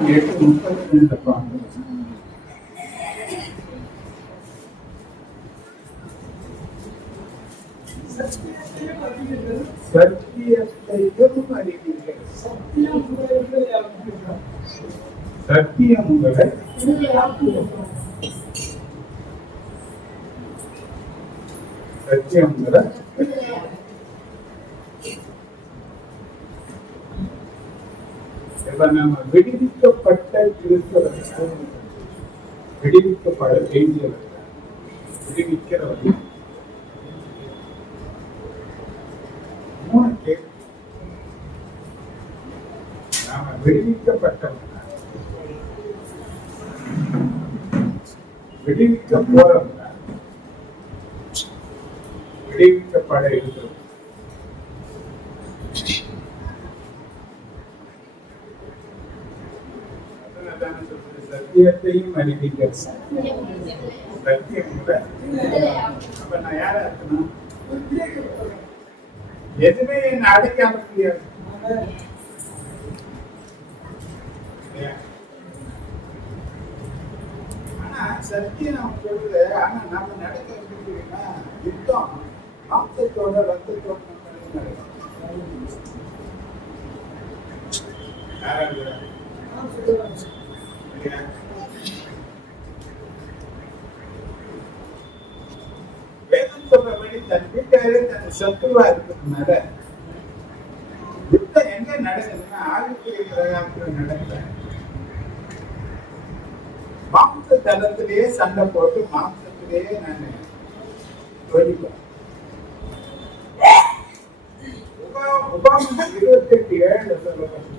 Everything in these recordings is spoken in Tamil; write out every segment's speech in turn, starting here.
8:32 பாட்டு. சத்தியத்தையும் அறிவீர்கள். சத்தியம் உங்களை சத்தியம் உங்களை நம்ம விடுவிக்கப்பட்ட கிறிஸ்தவர்கள், விடுவிக்கப்பட வேண்டியவர்கள், விடுவிக்கிறவர்கள். 3 பேர் நாம விடுவிக்கப்பட்டவங்க, விடுவிக்க போறவங்க, விடுவிக்கப்பட இருக்கிறோம். சத்தியத்தையும் அறிவிக்க சத்தியம் கூட. அப்ப நான் யாரா இருக்கணும்? எதுவுமே என்ன அடைக்காம முடியாது. ஆனா சத்தியம் நம்ம சொல்றது, ஆனா நம்ம நடக்க முடியும்னா யுத்தம் மாம்சத்தோட ரத்தத்தோட நடக்கும். வேதம் சொல்றபடி தன் வீட்டாரே தன் சத்துருவா இருக்கிறதுனால யுத்தம் எங்க நடக்குதுன்னா ஆவிக்குரிய பிரகாரத்துல நடக்கல. மாம்ச தளத்திலேயே சண்டை போட்டு மாம்சத்திலேயே நான் சொல்லிப்பேன். உபாகம் 28:7 சொல்லப்பட்டிருக்கு.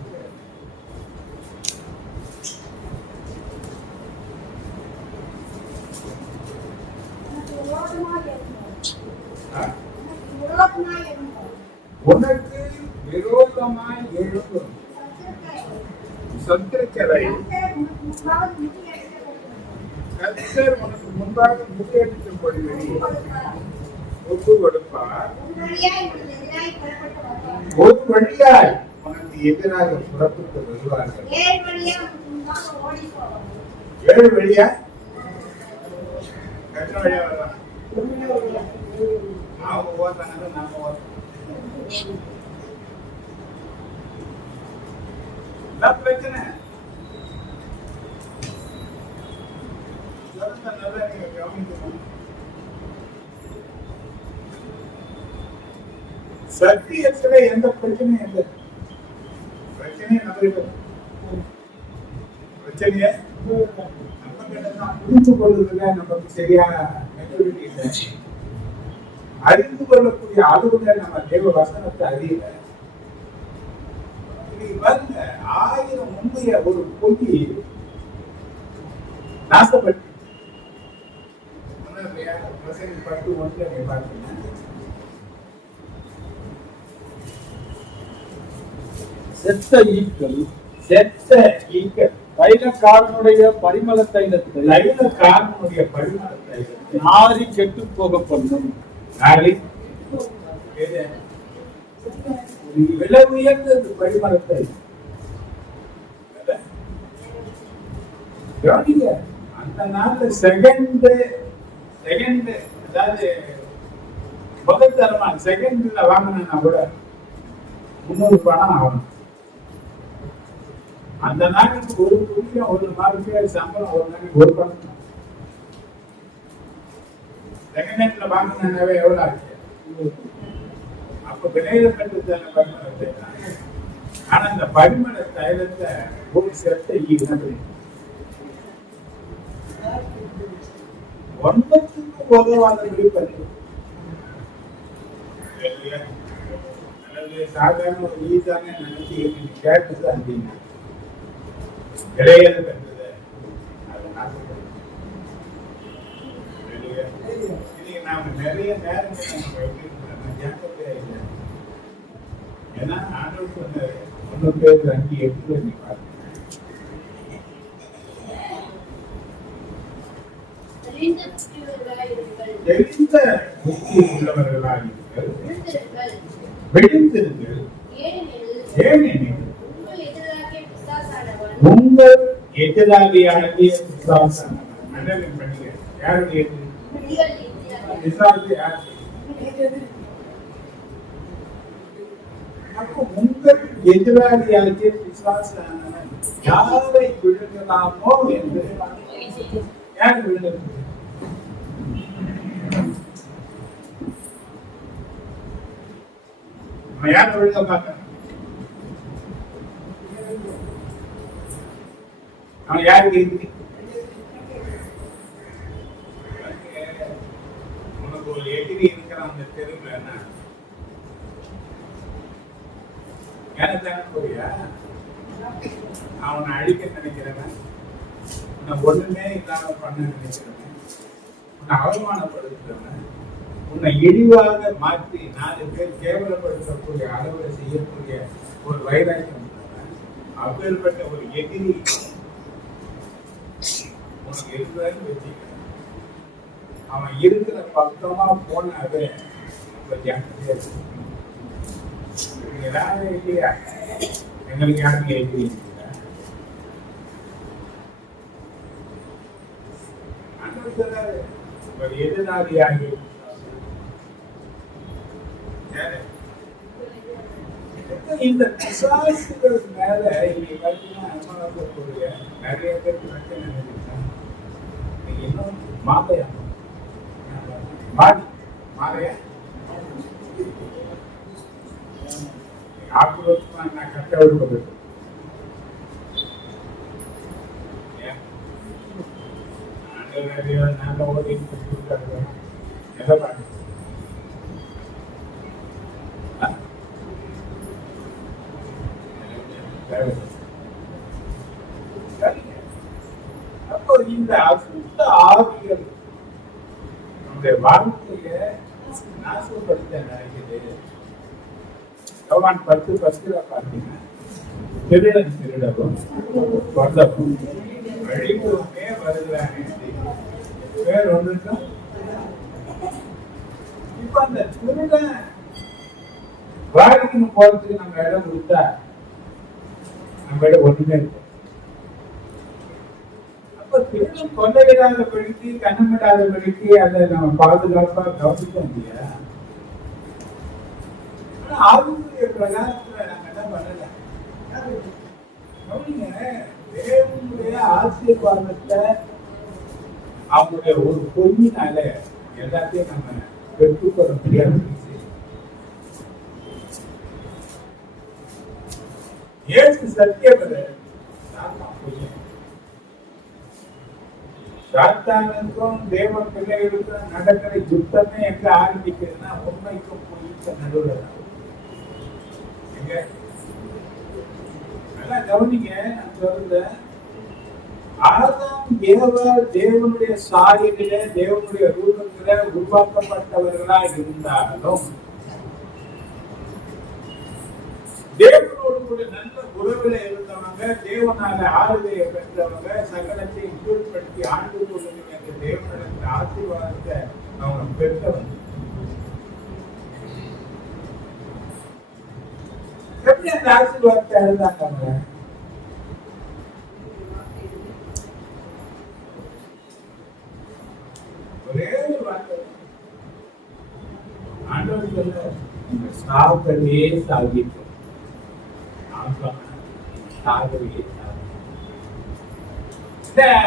உனக்கு விரோதமாய் எழும்பும் சத்துருக்களை கர்த்தர் உனக்கு முன்பாக முறியடிக்கும்படி ஒப்பு கொடுப்பார். ஒரு வழியாய் உனக்கு எதிராக புறப்பட்டு வருவார்கள். 7 வழியா எத்தனை வழியா வருவாங்க? அவங்க ஓடுறாங்க, நாம ஓடுறோம். பிரச்சனை நல்லா நீங்க கவனிக்கணும். சத்தியத்துல எந்த பிரச்சனையும் இல்லை. பிரச்சனையை நம்ம பிரச்சனைய நம்ம கிட்டதான் புரிந்து கொள்வதில்லை. நமக்கு சரியா மெச்சூரிட்டி இல்லை. அறிந்து கொள்ளக்கூடிய அளவுல நம்ம தேவ வசனத்தை அறியல. பாருங்க, 1000 உண்மைய ஒரு பொய் நாசப்பட்டு 10:1 பாத்தீங்கன்னா செத்த ஈக்கள் தைலக்காரனுடைய பரிமள தைலத்தை நாரி கெட்டு போக பண்ணும். விலை உயர்ந்தது பரிமளத்தை. அந்த நாள்ல செகண்ட் அதாவது முதல் தரமா செகண்ட்ல வாங்கினா கூட 300 பணம் ஆகணும். அந்த நாளைக்கு ஒரு குடியும் ஒரு நாளுக்கு சம்பளம் ஒரு நாளைக்கு 1 பணம். செகண்ட் ஹேண்ட்ல வாங்கினாவே எவ்வளவு ஆச்சு? அப்ப விலையிடப்பட்டதான பரிமளத்தை. ஆனா அந்த பரிமள தைலத்தை ஒரு செத்த ஈனது 9க்கு உதவாத விழிப்பது. சாதாரண ஒரு ஈசான நினைச்சு கேட்டது அப்படின்னா விலையில பெற்றது. நாம நிறைய நேரங்கள் நம்ம வைத்திருக்கிறோம், கேட்கவே இல்லை. ஏன்னா ஆண்டவர் சொன்னாரு 1 பேர் 5:8 நீ பார்த்து தெரிந்த புத்தி உள்ளவர்களாக விழுந்திருங்கள். ஏனெனில் உங்கள் எதிராளியாகிய பிசாசானவன். அண்டர்லைன் பண்ணுங்க. யாருடைய எதிரி? பிசாசு யார்? அப்போ உங்கள் எதிராளியாகிய பிசாசானவன் யாரை விழுங்கலாமோ என்று யார் விழுங்க? யார் விழுங்க பார்க்க? அவன் யாருக்கு எதிரி? உனக்கு ஒரு எதிரி இருக்கிறான் அந்த தெருவில். எனக்கு போறியா? அவனை அழிக்க நினைக்கிறவன், உன்னை ஒண்ணுமே இல்லாம பண்ண நினைக்கிறவன், உன்னை அவமானப்படுத்துறவன், உன்னை இழிவாக மாற்றி 4 பேர் கேவலப்படுத்தக்கூடிய அளவில் செய்யக்கூடிய ஒரு வைராக்கியம், அப்பேற்பட்ட ஒரு எதிரி உனக்கு இருக்கிறான்னு வச்சுக்க. அவன் இருக்கிற பக்கமா போனாவே ஜாக்கிரதையா இருக்கு. யாரும் இல்லையா? எங்களுக்கு யாருங்க எதிரி? ஒரு எதிராளியாகி இந்த பிசாசுகள் மேல இன்னைக்கு பார்த்தீங்கன்னா அனுமானப்படக்கூடிய நிறைய பேருக்கு பிரச்சனை நினைக்கிறேன். இன்னும் மாதையா மாதையா ஆக்ரோஷமா நான் கஷ்டப்படுவது நல்ல ஓடி எதை பாட்டு அப்போ இந்த அசுத்த ஆவிகள் நம்முடைய வாழ்க்கைய நாசப்படுத்த நினைக்குது. யோவான் 10:10 பார்த்தீங்கன்னா திருடன் திருடவும் கொல்லவும் அழிவுமே வருகிறானே வேற ஒன்றுக்கும். இப்ப அந்த திருடன் வாடிக்கைன்னு போறதுக்கு நம்ம இடம் கொடுத்தா நம்ம இடம் ஒண்ணுமே இருக்கும். அப்ப திருடன் கொள்ளையிடாத படிக்கு கண்ணமிடாத படிக்கு அதை நம்ம பாதுகாப்பா கவனிக்க முடியா? ஆவிக்குரிய பிரகாரத்துல நாங்க என்ன பண்ணல. தேவனுடைய ஆசீர்வாதத்தை அவங்களுடைய ஒரு பொய்யினால எல்லாத்தையும் நம்ம பெற்றுக்கொள்ள முடியாது. ஏசு சத்தியவர் சாத்தானுக்கும் தேவ பிள்ளைகளுக்கும் நடக்கிற யுத்தமே எங்க ஆரம்பிக்கிறதுனா உண்மைக்கும் பொய்க்கும் நடுவில். நல்லா கவனிங்க, நான் சொல்றேன். ஆதாம் ஏவாள் தேவனுடைய சாயலில தேவனுடைய ரூபத்தில உருவாக்கப்பட்டவர்களா இருந்தாலும் தேவனோடு கூட நல்ல உறவுல இருந்தவங்க, தேவனால ஆளுகையை பெற்றவங்க, சகலத்தையும் கீழ்படுத்தி ஆண்டு கொள்ளுங்க என்ற தேவனிடத்தில் ஆசீர்வாதத்தை அவங்க பெற்றவங்க. எப்படி அந்த ஆசீர்வாதத்தை எழுதாங்க? ஒரே ஒரு வார்த்தை, ஆண்டவர் சொல்ல சாவுகளே சாகிக்கும்.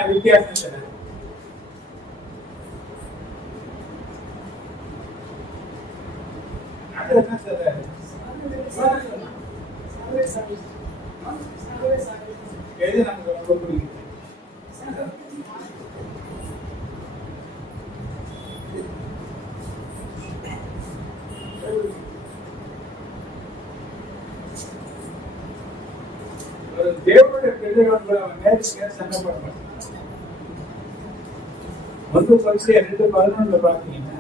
வித்தியாசம் என்ன சொல்ற? எது நமக்கு ரொம்ப பிடிக்கும்? தேவனுடைய பிள்ளைகள் நேருக்கு சண்டை போடுறாங்க. 1:2:11 பாத்தீங்கன்னா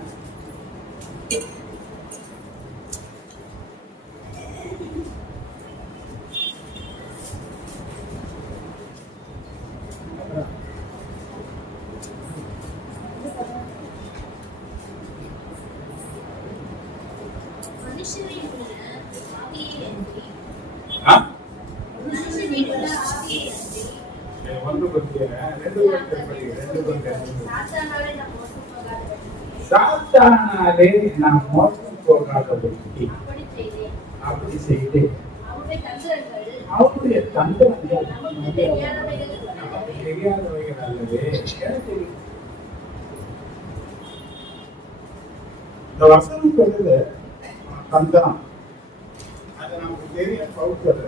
மனுஷரில் உள்ள ஆவியை அன்றி சாத்தானாலே நான் மோசம் போகாதபடிக்கு அப்படி செய்து அவருடைய தந்திரங்கள் நமக்கு தெரியாதவைகள் அல்லவே. இந்த வசனம் சொல்லுது தந்திரம், அது நமக்கு தெரிய பௌத்தது.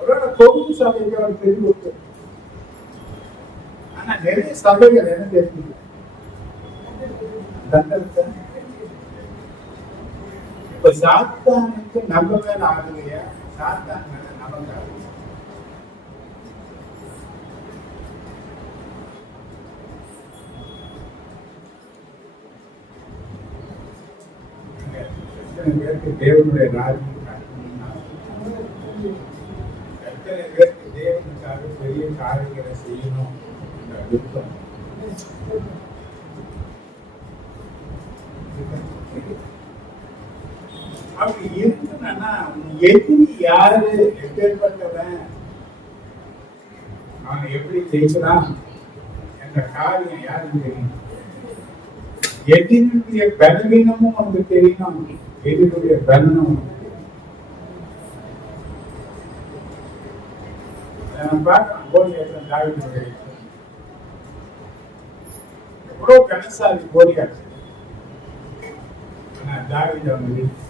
ஒருவேளை கோவில் சபைக்கு அவர் தெரிவித்து, ஆனா நிறைய சபைகள் என்ன தெரிஞ்சு தந்திரத்தை இப்ப சாத்தானுக்கு நம்ம மேல ஆகலையா, சாத்தான் மேல நமக்கு ஆகலையா? எத்தனை பேருக்கு தேவனுடைய ராஜ்யம் எத்தனை பேருக்கு தேவனுக்காக பெரிய காரியங்களை செய்யணும் என்ற விருப்பம். அப்படி இருக்குன்னா எதிரி யாரு, எப்பேற்பட்டவன், அவன் எப்படி ஜெயிக்கிறான் என்ற காரியம் யாருக்கு தெரியும்? எதிரியுடைய பலவீனமும் நமக்கு தெரியும், எதிரியுடைய பலனும் பார்க்கலாம். கோலியாட்டம் தாவீதுடைய எவ்வளவு கனசாலி கோலியாட்டம், தாவீது அவன்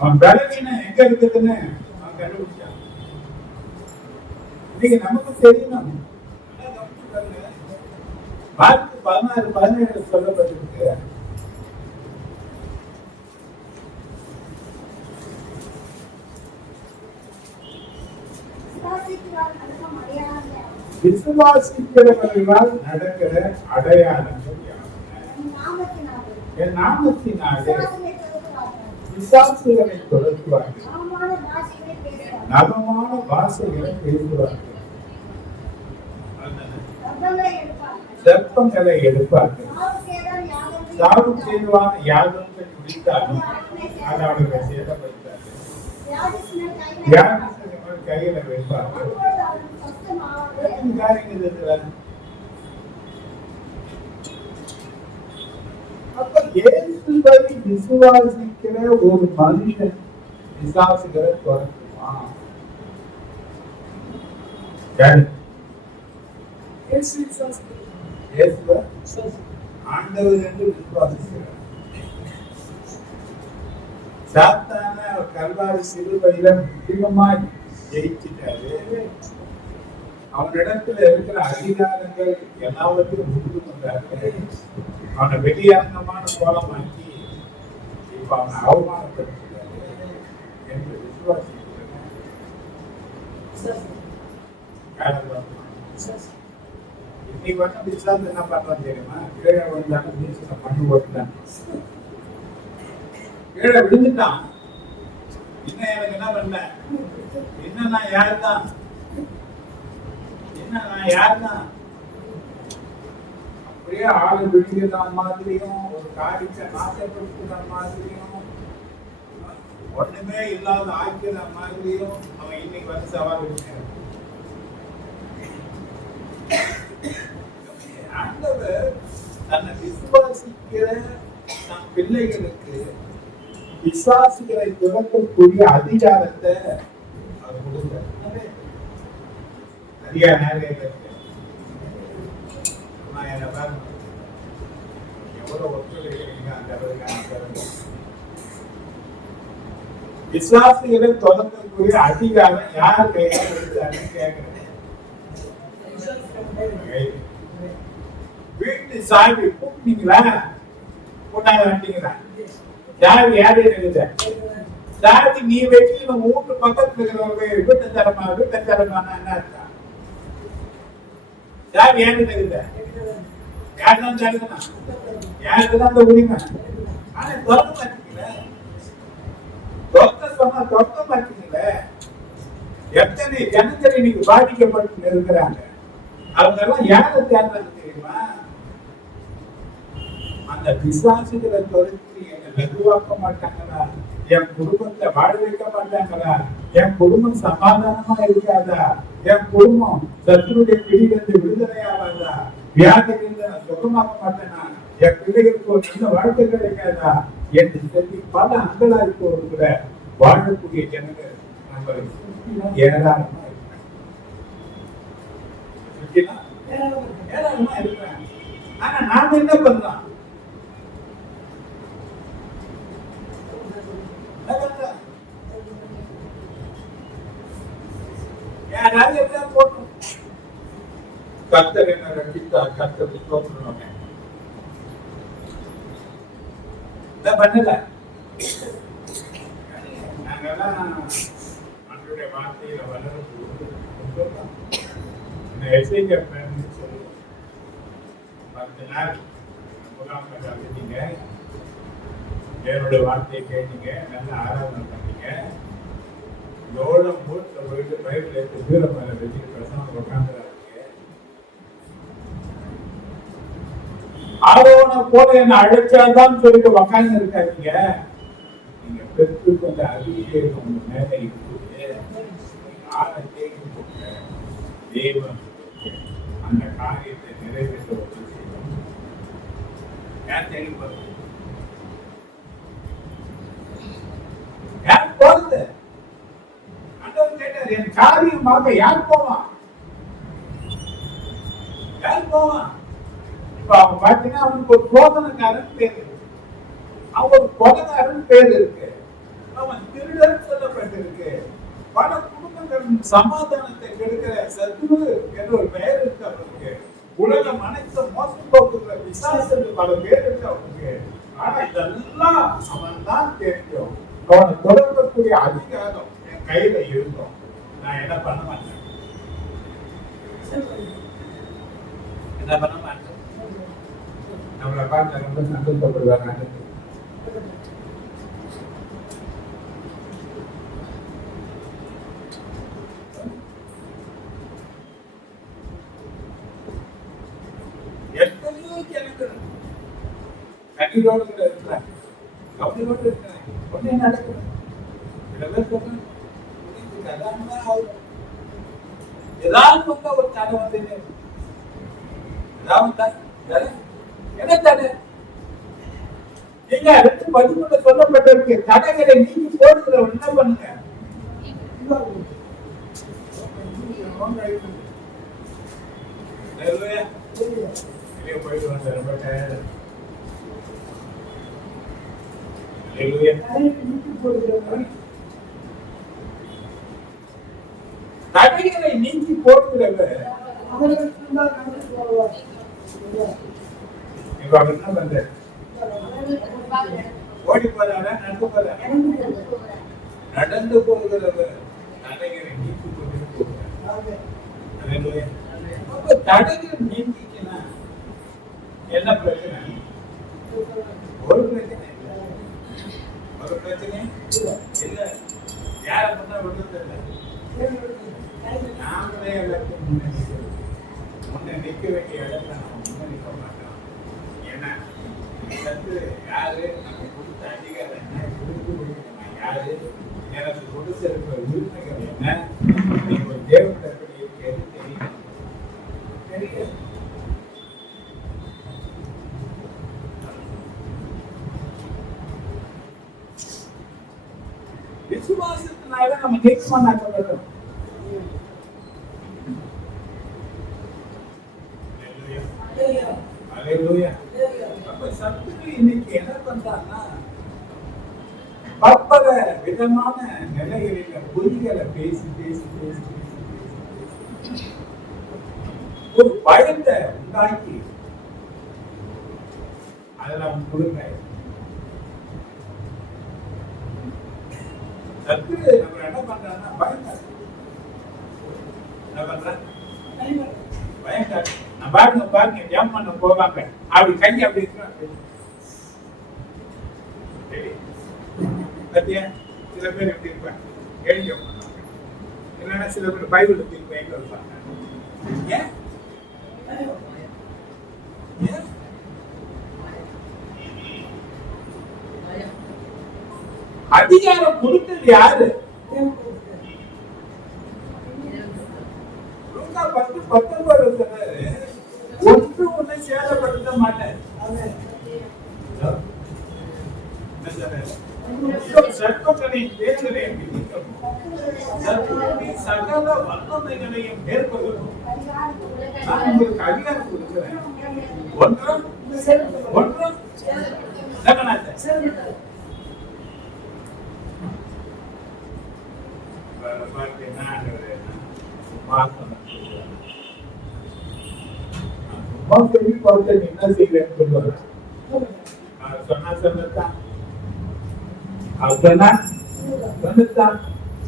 அவன் பலவீனம் எங்க இருக்குதுன்னு அவன் கண்டுபிடிச்சான். இன்னைக்கு நமக்கு தெரியணும். மார்க் 16:17 சொல்லப்பட்டிருக்கு, விசுவாசிக்கிறவர்களால் நடக்கிற அடையாளங்கள் என் நாமத்தினாலே பிசாசுகளை துரத்துவார்கள், நவமான பாஷைகளை பேசுவார்கள், சர்ப்பங்களை எடுப்பார்கள், சாவு செய்வான யாதொன்றை குடித்தாலும் அது அவர்களை சேதப்படுத்தார்கள், கையில வைப்பார்கள். அப்ப இயேசுவை விசுவாசிக்கிற ஒரு மனுஷன் பிசாசுகளை துரத்துவான். ஆண்டவர் என்று விசுவாசிக்கிறார். சாத்தான கல்வாரி சிலுவையில முக்கியமாய் ஜெயிச்சிட்டாரு. அவனிடத்துல இருக்கிற அதிகாரங்கள் எல்லாவற்றையும் முடிவு கொண்டாரு. அவனை வெளியரங்கமான கோலமாக்கி இப்ப அவனை அவமானப்படுத்துறாரு என்று விசுவாசிக்கிறாங்க. இன்னைக்கு வந்து விசாரணை என்ன பண்றான் தெரியுமா? கீழே வந்தாலும் வீசுல மண்ணு ஓட்டுட்டான், கீழே விழுந்துட்டான். இன்னும் எனக்கு என்ன பண்ண, இன்னும் நான் யாருதான், என்ன நான் யாருதான், அப்படியே ஆளு விழுகிற மாதிரியும் ஒரு காரியத்தை நாசப்படுத்துற மாதிரியும் ஒண்ணுமே இல்லாத ஆக்கிற மாதிரியும் அவன் இன்னைக்கு வந்து சவால் இருக்கிறான். ஆண்டவர் தன்னை விசுவாசிக்கிற நம் பிள்ளைகளுக்கு விசுவாசிகளை துறக்கக்கூடிய அதிகாரத்தை அவர் கொடுத்தார். அதிகாரம் எவ்வளவு ஒத்துழைக்கிறீங்க அந்த அளவுக்கு விசுவாசிகளை தொடர்ந்தக்கூடிய அதிகாரம் யார் கையில கொடுத்தாருன்னு கேட்கிறேன். வீட்டு சாவி கூப்பிட்டீங்களா, கூட்டாங்க வந்தீங்களா, சாவி யாரு இருக்குது, சாவி நீ வச்சு நம்ம வீட்டு பக்கத்துல இருக்கிறவங்க வீட்டை தரமான என்ன இருக்கா, சாவி யாரு இருக்குது, யாருதான் தருதுனா யாருக்குதான் அந்த உரிமை. ஆனா தொடக்க மாட்டீங்கள, தொடக்க சொன்னா தொடக்க மாட்டீங்கள. எத்தனை ஜனங்கள் இன்னைக்கு பாதிக்கப்பட்டு இருக்கிறாங்க. அவங்க எல்லாம் யாரை தேர்ந்தது தெரியுமா? அந்த விசுவாசிகளை தொடர்ந்து என்னை வெகுவாக்க மாட்டாங்களா, என் குடும்பத்தை வாழ வைக்க மாட்டாங்களா, என் குடும்பம் சமாதானமா இருக்காதா? என் குடும்பம் சத்துருடைய பிடியிலிருந்து விடுதலை ஆகாதா? வியாதியிலிருந்து நான் சுகமாக மாட்டேனா? என் பிள்ளைகளுக்கு ஒரு நல்ல வாழ்க்கை கிடைக்காதா என்று சொல்லி பல அங்கலாய்ப்போடு கூட வாழக்கூடிய ஜனங்கள் நம்மளை ஏராளமா இருக்கிறாங்க. ஏராளமா இருக்கிறாங்க. ஆனா நாம என்ன பண்றோம்? கர்த்தர் என்ன ரட்சித்தார், கர்த்தர் ஸ்தோத்திரம். பண்ணல நாங்கெல்லாம் ஆண்டவருடைய வார்த்தையில வளர்ந்து சொல்லுவோம். 10 நாள் முகாம் கட்டிட்டீங்க, தேவனுடைய வார்த்தையை கேட்டீங்க, நல்ல ஆராதனை பண்ணீங்க, எவ்வளவு மூத்த போயிட்டு பைபிள் எடுத்து தூரம் மேல வச்சுட்டு பிரசவம் உட்காந்துறாங்க. ஆரோனை போல என்ன அழைச்சாதான் சொல்லிட்டு உக்காந்து இருக்காதீங்க. நீங்க பெற்று கொண்ட அபிஷேகம் உங்க மேல இருக்குது. ஆளை தேடி போங்க. தேவன் அந்த காரியத்தை நிறைவேற்ற ஒரு செய்யும். யார் தேடி போறது? யார் போறது? ஆண்டவர் கேட்டார், என் காரியமாக யார் போவான்? யார் போவான்? அவங்க பாத்தீங்கன்னா அவனுக்கு ஒரு சோதனைக்காரன் பேர் இருக்கு, அவன் ஒரு கொலைகாரன் பேர் இருக்கு, அவன் திருடன் சொல்லப்பட்டிருக்கு, பல குடும்பங்களின் சமாதானத்தை கெடுக்கிற சத்துரு என்ற ஒரு பெயர் இருக்கு அவனுக்கு, உலகம் அனைத்தும் மோசம் போக்குகிற விசாசத்துக்கு பல பேர் இருக்கு அவனுக்கு. ஆனா இதெல்லாம் அவன் தான் தெரியும். அவனை தொடர்பக்கூடிய அதிகாரம் என் கையில இருந்தோம். நான் என்ன பண்ண மாட்டேன், என்ன பண்ண மாட்டேன். நம்மளை பார்த்து ரொம்ப சந்தோஷப்படுவாங்க. எத்தனையோ ஜனங்கள் கண்ணீரோடு கூட இருக்கிறாங்க, கவலையோடு இருக்கிறாங்க. ஒன்னே நடக்குது, ஏதாவது ஒரு தடை வந்து ஏதாவது என்ன தடை? நீங்க 2:13 சொல்லப்பட்டிருக்கு, தடைகளை நீக்கி போடுகிறவன் என்ன பண்ணுங்க? போயிட்டு வந்து ரொம்ப டயர்டு. தடைகளை நீக்கி போடுகிறவர் என்ன பண்ற? ஓடி போறாரா, நடந்து போறாரா? நடந்து போகிறவர் தடைகளை நீக்கி கொண்டு போகிறார். தடைகள் நீக்கினா என்ன பிரச்சனை? ஒரு பிரச்சனை இல்லை, ஒரு பிரச்சனை இல்ல. யார பண்ண விடுறது இல்லை, நாமளே எல்லாத்தையும் முன்ன நிக்க வேண்டிய இடத்துல நம்ம முன்ன நிற்க மாட்டோம். ஏன்னா யாரு நம்ம கொடுத்த அதிகாரம் என்ன, கொடுத்து யாரு, எனக்கு கொடுத்திருக்கிற உரிமைகள் என்ன, நீங்க ஒரு தேவனுடைய இருக்கிறது தெரியும். தெரியும் விசுவாசத்தினால நம்ம நிச்சயமாக்கப்பட்டோம். இன்னைக்கு என்ன பண்றாங்கன்னா பற்பல விதமான நிலைகளில பொய்களை பேசி பேசி பேசி ஒரு பயத்தை உண்டாக்கி அதுல அவன் கொடுங்க. சத்துரு நம்ம என்ன பண்றான்னா பயந்தாரு, என்ன பண்றான்? பயந்தாரு. நான் பாருங்க பாருங்க ஜம் பண்ண போவாங்க, அப்படி கை அப்படி இருக்கிறான். பத்தியா சில பேர் எப்படி இருப்பாங்க, எழுதி இல்லைன்னா சில பேர் பைபிள் திருப்பி எங்க இருப்பாங்க. ஏன் அதிகாரம் கொடுத்தது யாரு? சேதப்படுத்த மாட்டார். சர்ப்பங்களின் வேர்களையும் மிதிக்கவும், சர்ப்பங்களின் சகல வல்லமைகளையும் மேற்கொள்ளவும் நான் உங்களுக்கு அதிகாரம் கொடுக்கிறேன். ஒன்றும் என்ன செய்வேன் சொல்லுவாங்க. சொன்னா சொன்னதான்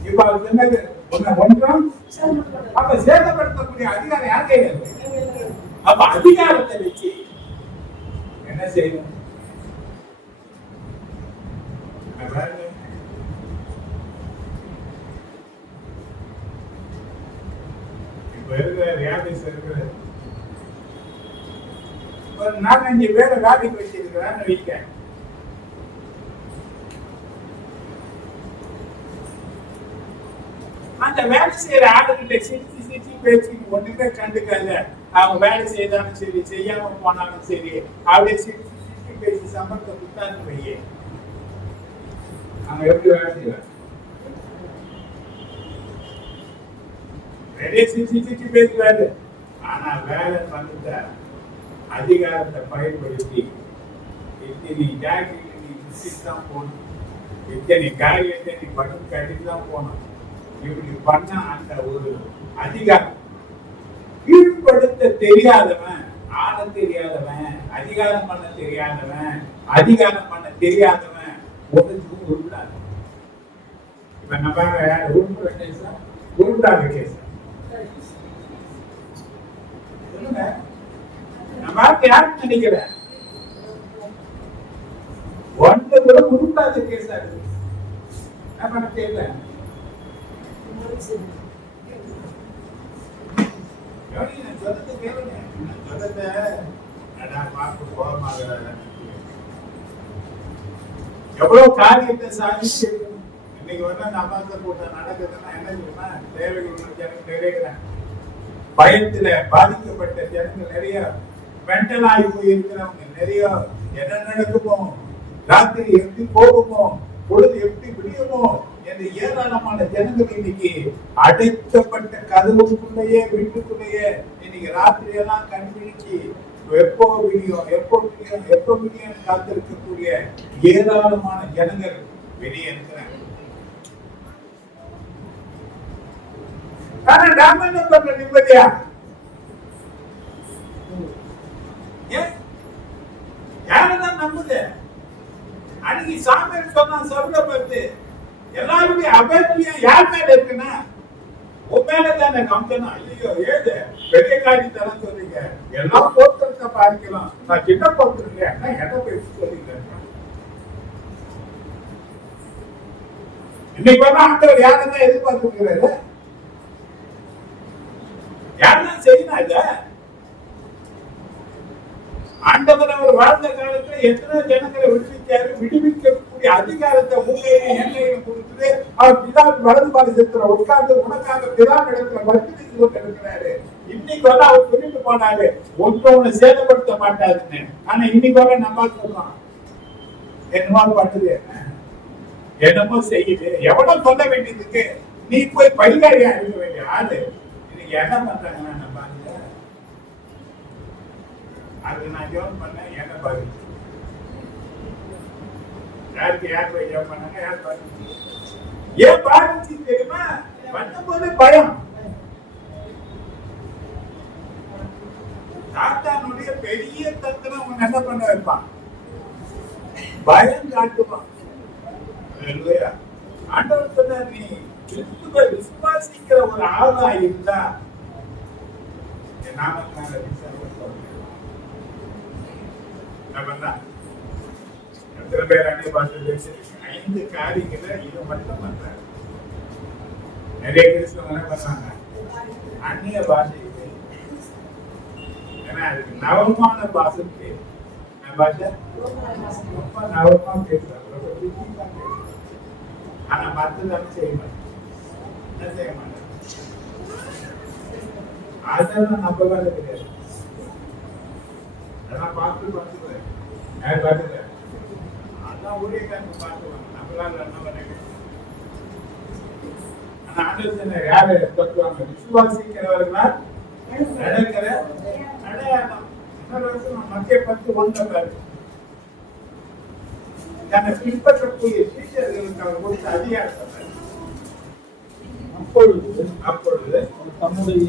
இப்ப அவர் சொன்னது ஒன்றும் அப்ப சேதப்படுத்தக்கூடிய அதிகாரம் யார் கையில இருக்கு? அப்ப அதிகாரத்தை வச்சு என்ன செய்யணும்? இப்ப இருக்கிற வியாபாரி இருக்கிற ஒரு 4-5 பேரை வேலைக்கு வச்சிருக்கிறான்னு வைக்க, அந்த வேலை செய்யற ஆளுகிட்ட சிரிச்சு பேச்சு ஒண்ணுமே கண்டுக்காத. அவங்க வேலை செய்தாலும் சரி, செய்யாம போனாலும் சரி, அப்படியே சிரிச்சு பேசி சம்பளத்தை குத்தான்னு வையே, அவங்க எப்படி வேலை செய்வாங்க? வேலையை சிரிச்சு பேசுவாரு. ஆனா வேலை பண்ணிட்ட அதிகாரத்தை பயன்படுத்தி இத்தனை ஜாக்கெட் நீ முடிச்சுதான் போகணும், இத்தனை காரியத்தை நீ படம் கட்டிட்டு தான் போகணும். இப்படி பண்ண அந்த ஒரு அதிகாரம் கீழ்படுத்த தெரியாதவன், ஆள தெரியாதவன், அதிகாரம் பண்ண தெரியாதவன், அதிகாரம் பண்ண தெரியாதவன் உருப்படாது. இப்ப நம்ம உருப்புற கேசா உருப்படாத கேசா சொல்லுங்க. நம்ம யார் நினைக்கிற ஒன்று கூட உருப்படாத கேசா இருக்கு. என்ன பண்ண தெரியல. எவ்வளவு காரியத்தை சாதிச்சு இன்னைக்கு வந்து நமாச கூட்டம் நடக்குதுன்னா என்ன சொல்லுமா, தேவைகள் ஜனங்கள் நிறைய பயத்துல பாதிக்கப்பட்ட ஜனங்கள் நிறைய, மென்டல் ஆகி போயிருக்கிறவங்க நிறைய, என்ன நடக்குமோ, ராத்திரி எப்படி போகுமோ, பொழுது எப்படி விடியுமோ என்று ஏராளமான ஜனங்கள் இன்னைக்கு அடைக்கப்பட்ட கதவுக்குள்ளேயே வீட்டுக்குள்ளேயே இன்னைக்கு ராத்திரி எல்லாம் கண்பிடிச்சு எப்போ விடியும் காத்திருக்கக்கூடிய ஏராளமான ஜனங்கள் வெளியே இருக்கிறாங்க. ஆனா நாம என்ன பண்ற நிம்மதியா? யாரதான் நம்புது? அன்னைக்கு சாமி சொன்னா சொல்ல பார்த்து எல்லாருடைய அபத்தியம் யார் மேல இருக்குன்னா உன் மேலதானே கம்பனா. ஐயோ ஏது பெரிய காரியத்தான் சொல்றீங்க, எல்லாம் போத்திருக்க பாதிக்கலாம், நான் சின்ன போத்திருக்கேன் என்ன பேசி சொல்றீங்க. இன்னைக்கு வந்து ஆண்டவர் யாரதான் எதிர்பார்த்துக்கிறாரு? யாரெல்லாம் செய்யணும் இத? ஆண்டவர் அவர் வாழ்ந்த காலத்துல எத்தனை ஜனங்களை விடுவிச்சாரு. விடுவிக்கக்கூடிய அதிகாரத்தை உண்மையை எண்ணையும் கொடுத்து அவர் பிதா வலது பாதத்துல உட்கார்ந்து உனக்காக பிதா இடத்துல வர்த்தி கொண்டு இருக்கிறாரு. இன்னைக்கு வந்து அவர் சொல்லிட்டு போனாரு ஒன்று சேதப்படுத்த மாட்டாருன்னு. ஆனா இன்னைக்கு வர நம்ம சொல்றோம் என்னமோ பண்ணுது, என்னமோ செய்யுது, எவ்வளவு சொல்ல வேண்டியதுக்கு நீ போய் பரிகாரியா இருக்க வேண்டிய ஆளு இன்னைக்கு என்ன பண்றாங்கன்னா நம்ம அது நான் ஜோன் பண்ணேன். என்ன பாரு யாருக்கு யார் போய் ஜோன் பண்ணாங்க, யார் பாரு ஏன் பாருச்சு தெரியுமா? வந்தபோது பயம். தாத்தானுடைய பெரிய தந்திரம் அவன் என்ன பண்ண வைப்பான், பயம் காட்டுவான். ஆண்டவர் சொன்ன நீ கிறிஸ்துவை விசுவாசிக்கிற ஒரு ஆளா இருந்தா என் நாமத்தினால எத்தனை பேர் அந்நிய பாஷை பேசிருக்கு? 5 காரியங்களை இதை மட்டும் பண்றாங்க. நிறைய கிறிஸ்தவங்க என்ன பண்றாங்க, அந்நிய பாஷை. ஏன்னா அதுக்கு நவமான பாஷை பேர். பாஷை ரொம்ப நவமா பேசுறாங்க, ஆனா மற்றதாலும் செய்ய மாட்டேன். என்ன செய்ய மாட்டேன்? அதெல்லாம் நம்ப வேலை கிடையாது. அதெல்லாம் பார்த்துக்கிறேன். யார் பார்த்துக்கிறேன்? அதான் ஊழியக்காரங்க பார்த்துவாங்க. நம்மளால என்ன பண்ண? ஆனா ஆண்டவர் யாரு தத்துவாங்க? விசுவாசிக்கிறவர்களால் நடக்கிற அடையாளம். இன்னொரு வருஷம் மத்திய 10:1 தன்னை பின்பற்றக்கூடிய சீஷர்களுக்கு அவர் கொடுத்த அதிகாரத்தை அப்பொழுது அப்பொழுது நம்முடைய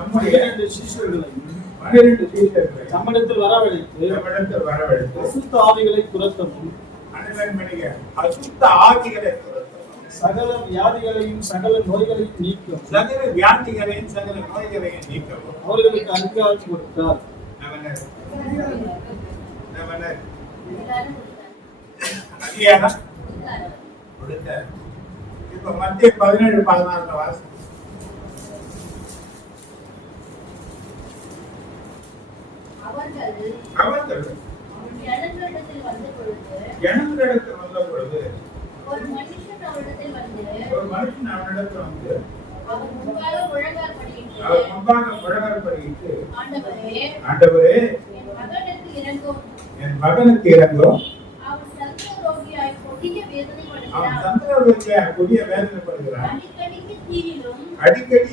12 சீஷர்களை நம்மிடத்தில் வரவழைத்து அசுத்த ஆவிகளை துரத்தவும் அசுத்த ஆவிகளை சகல வியாதிகளையும் சகல நோய்களையும் நீக்கவும் சகல நோய்களையும் நீக்கவும் அவர்களுக்கு அதிகாரம் கொடுத்தார். அதிகாரம் கொடுத்தார். இப்ப மத்திய 17:14 வாசி. அவர்கள் ஜனங்களிடத்தில் வந்த பொழுது ஒரு மனுஷன் அவனிடத்தில் வந்து அவர் முன்பாக முழங்கால் படியிட்டு ஆண்டவரே என் மகனுக்கு இறங்கும். அவன் சந்திரரோகியாய் கொடிய வேதனைப்படுகிறான். அடிக்கடிக்கு தீயிலும் அடிக்கடி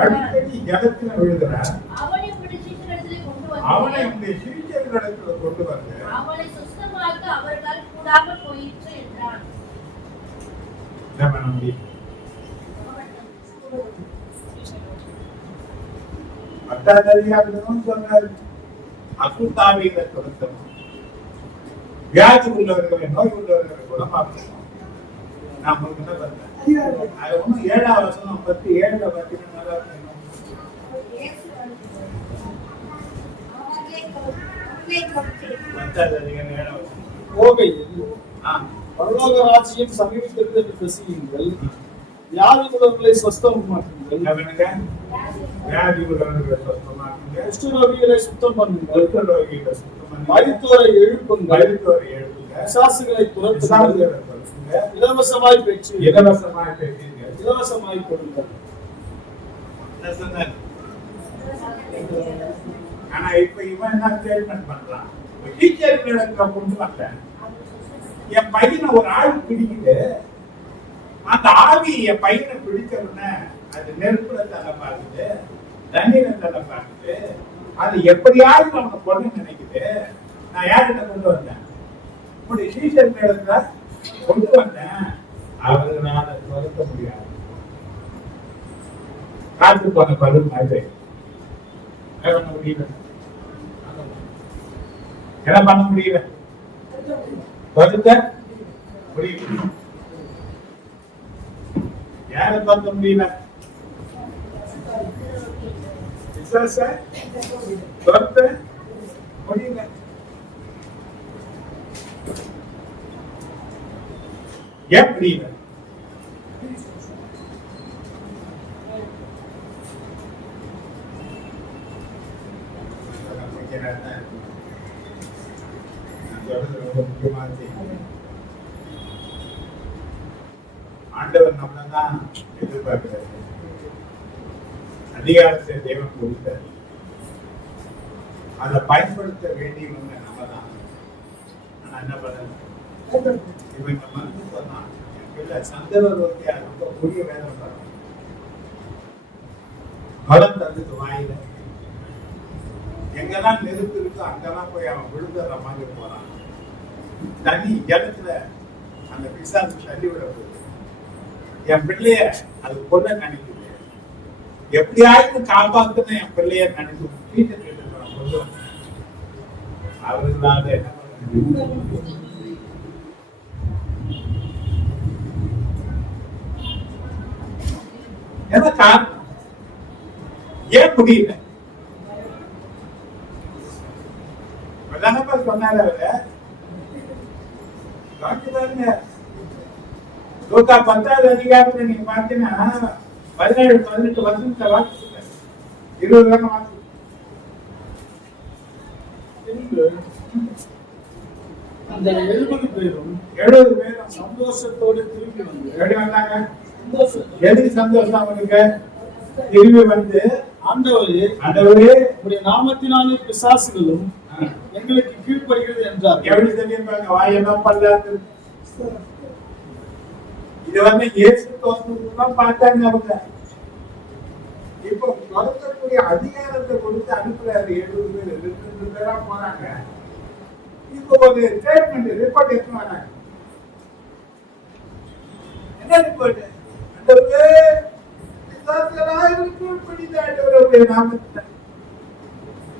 அடிக்கடிக்கு ஜலத்தில விழுகிறான். அவனை உடைய சீஷரிடத்தில் கொண்டு வந்து அவனை சுத்தமாக்க அவர்களால் கூடாமல் போயிற்று என்றான். என்ன பண்ண முடியும்? சொன்னார் அசுத்தாவிகளை துரத்தணும், வியாதி உள்ளவர்களை நோய் உள்ளவர்களை குணமாக்கணும். நான் உங்களுக்கு என்ன பண்றேன்? அது ஒன்றும் 7ஆம் வசனம் 10:7 பார்த்தீங்கன்னா பரலோக ராஜ்யம் சமீபத்திற்கு பிரசியுங்கள், வியாதி உள்ளவர்களை சுத்தமாக்குங்கள், குஷ்டரோகிகளை சுத்தம் பண்ணுங்கள், மரித்தோரை எழுப்புங்கள், பிசாசுகளை துரத்துங்கள், இலவசமாய் பெற்று இலவசமாய் கொடுங்கள். ஆனா இப்ப இவன் என்ன ஸ்டேட்மெண்ட் பண்றான்? டீச்சர்களுக்கு கொண்டு வந்தேன், என் பையனை ஒரு ஆள் பிடிக்குது, அந்த ஆவி என் பையனை பிடிச்ச உடனே அது நெருப்புல தலை பார்க்குது, தண்ணீரை தலை பார்க்குது, அது எப்படியாவது அவனை கொண்டு நினைக்குது. நான் யார்கிட்ட கொண்டு வந்தேன்? இப்படி டீச்சர்களுக்கு கொண்டு வந்தேன். அவர்களால துரத்த முடியாது. காத்து போன பலு மாதிரி என்ன பண்ண முடியல? முடியல. யார பார்க்க முடியல? முடியல. ஏன் முடியல? ஆண்டவர் நம்மளதான் எதிர்பார்க்கிறார். அதிகாரத்தை தேவன் கொடுத்தார், அதை பயன்படுத்த வேண்டியவங்க நம்ம தான். ஆனா என்ன பண்ண இவங்க வந்து சொன்னான், சந்தர்ப்பத்தை ரொம்ப புதிய வேதம் பார்க்கணும். பலம் தந்துட்டு வாயில எங்கெல்லாம் நெருப்பு இருக்கோ அங்கெல்லாம் போய் அவன் விழுந்துற மாதிரி போறான். தண்ணி ஜலத்துல அந்த பிசாசு தள்ளி விட போகுது. என் பிள்ளைய அது கொல்ல நினைக்குது, எப்படியாவது காப்பாத்துன்னு என் பிள்ளைய நினைக்கும். வீட்டை கேட்டு கொண்டு வந்தேன். அவர்களால என்ன பண்ண முடியும்? என்ன காரணம்? ஏன் முடியல? சொன்னாரு லூக்கா 10ஆவது அதிகாரத்துல நீங்க பார்த்தீங்கன்னா 17-18 வசனத்தை வாசிச்சுங்க, 20 வரைக்கும் வாசி. அந்த 70 பேரும் சந்தோஷத்தோடு திரும்பி வந்து எப்படி வந்தாங்க? எதுக்கு சந்தோஷம் அவனுக்கு? திரும்பி வந்து ஆண்டவரே ஆண்டவரே உம்முடைய நாமத்தினாலே பிசாசுகளும் எங்களுக்கு கீழ்ப்படுகிறது என்றார். எப்படி தெரியுமாங்க? வாயெல்லாம் பல்லாது. இது வந்து இயேசு தோற்றத்துலாம் பார்த்தாங்க அவங்க. இப்போ தொடக்கக்கூடிய அதிகாரத்தை கொடுத்து அனுப்புறாரு. 70 பேர் 2 பேரா போறாங்க. இப்போ ஒரு ஸ்டேட்மெண்ட் ரிப்போர்ட் எடுத்து வராங்க. என்ன ரிப்போர்ட்? ஆண்டவரே பிசாசுகளால் கீழ்ப்படிந்தாண்டவருடைய நாமத்தில்.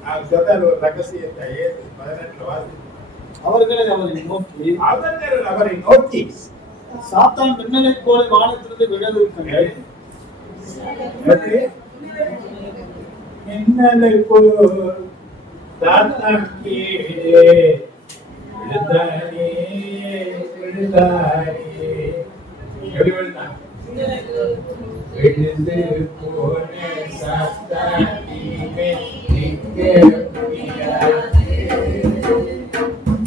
அவர் சொன்னார் ஒரு ரகசியத்தை. ஏசு 18 வாசி. அவர்களை அவரை நோக்கி சாத்தான் மின்னலை போல வானத்திலிருந்து விழவிருக்கிறது. மின்னலை போல் சாத்தான் கீழே விழுந்தானே, விழுந்தானே. எப்படி விழுந்தான்? விழுந்து போன சாத்தான் கீழே நிற்க முடியாது.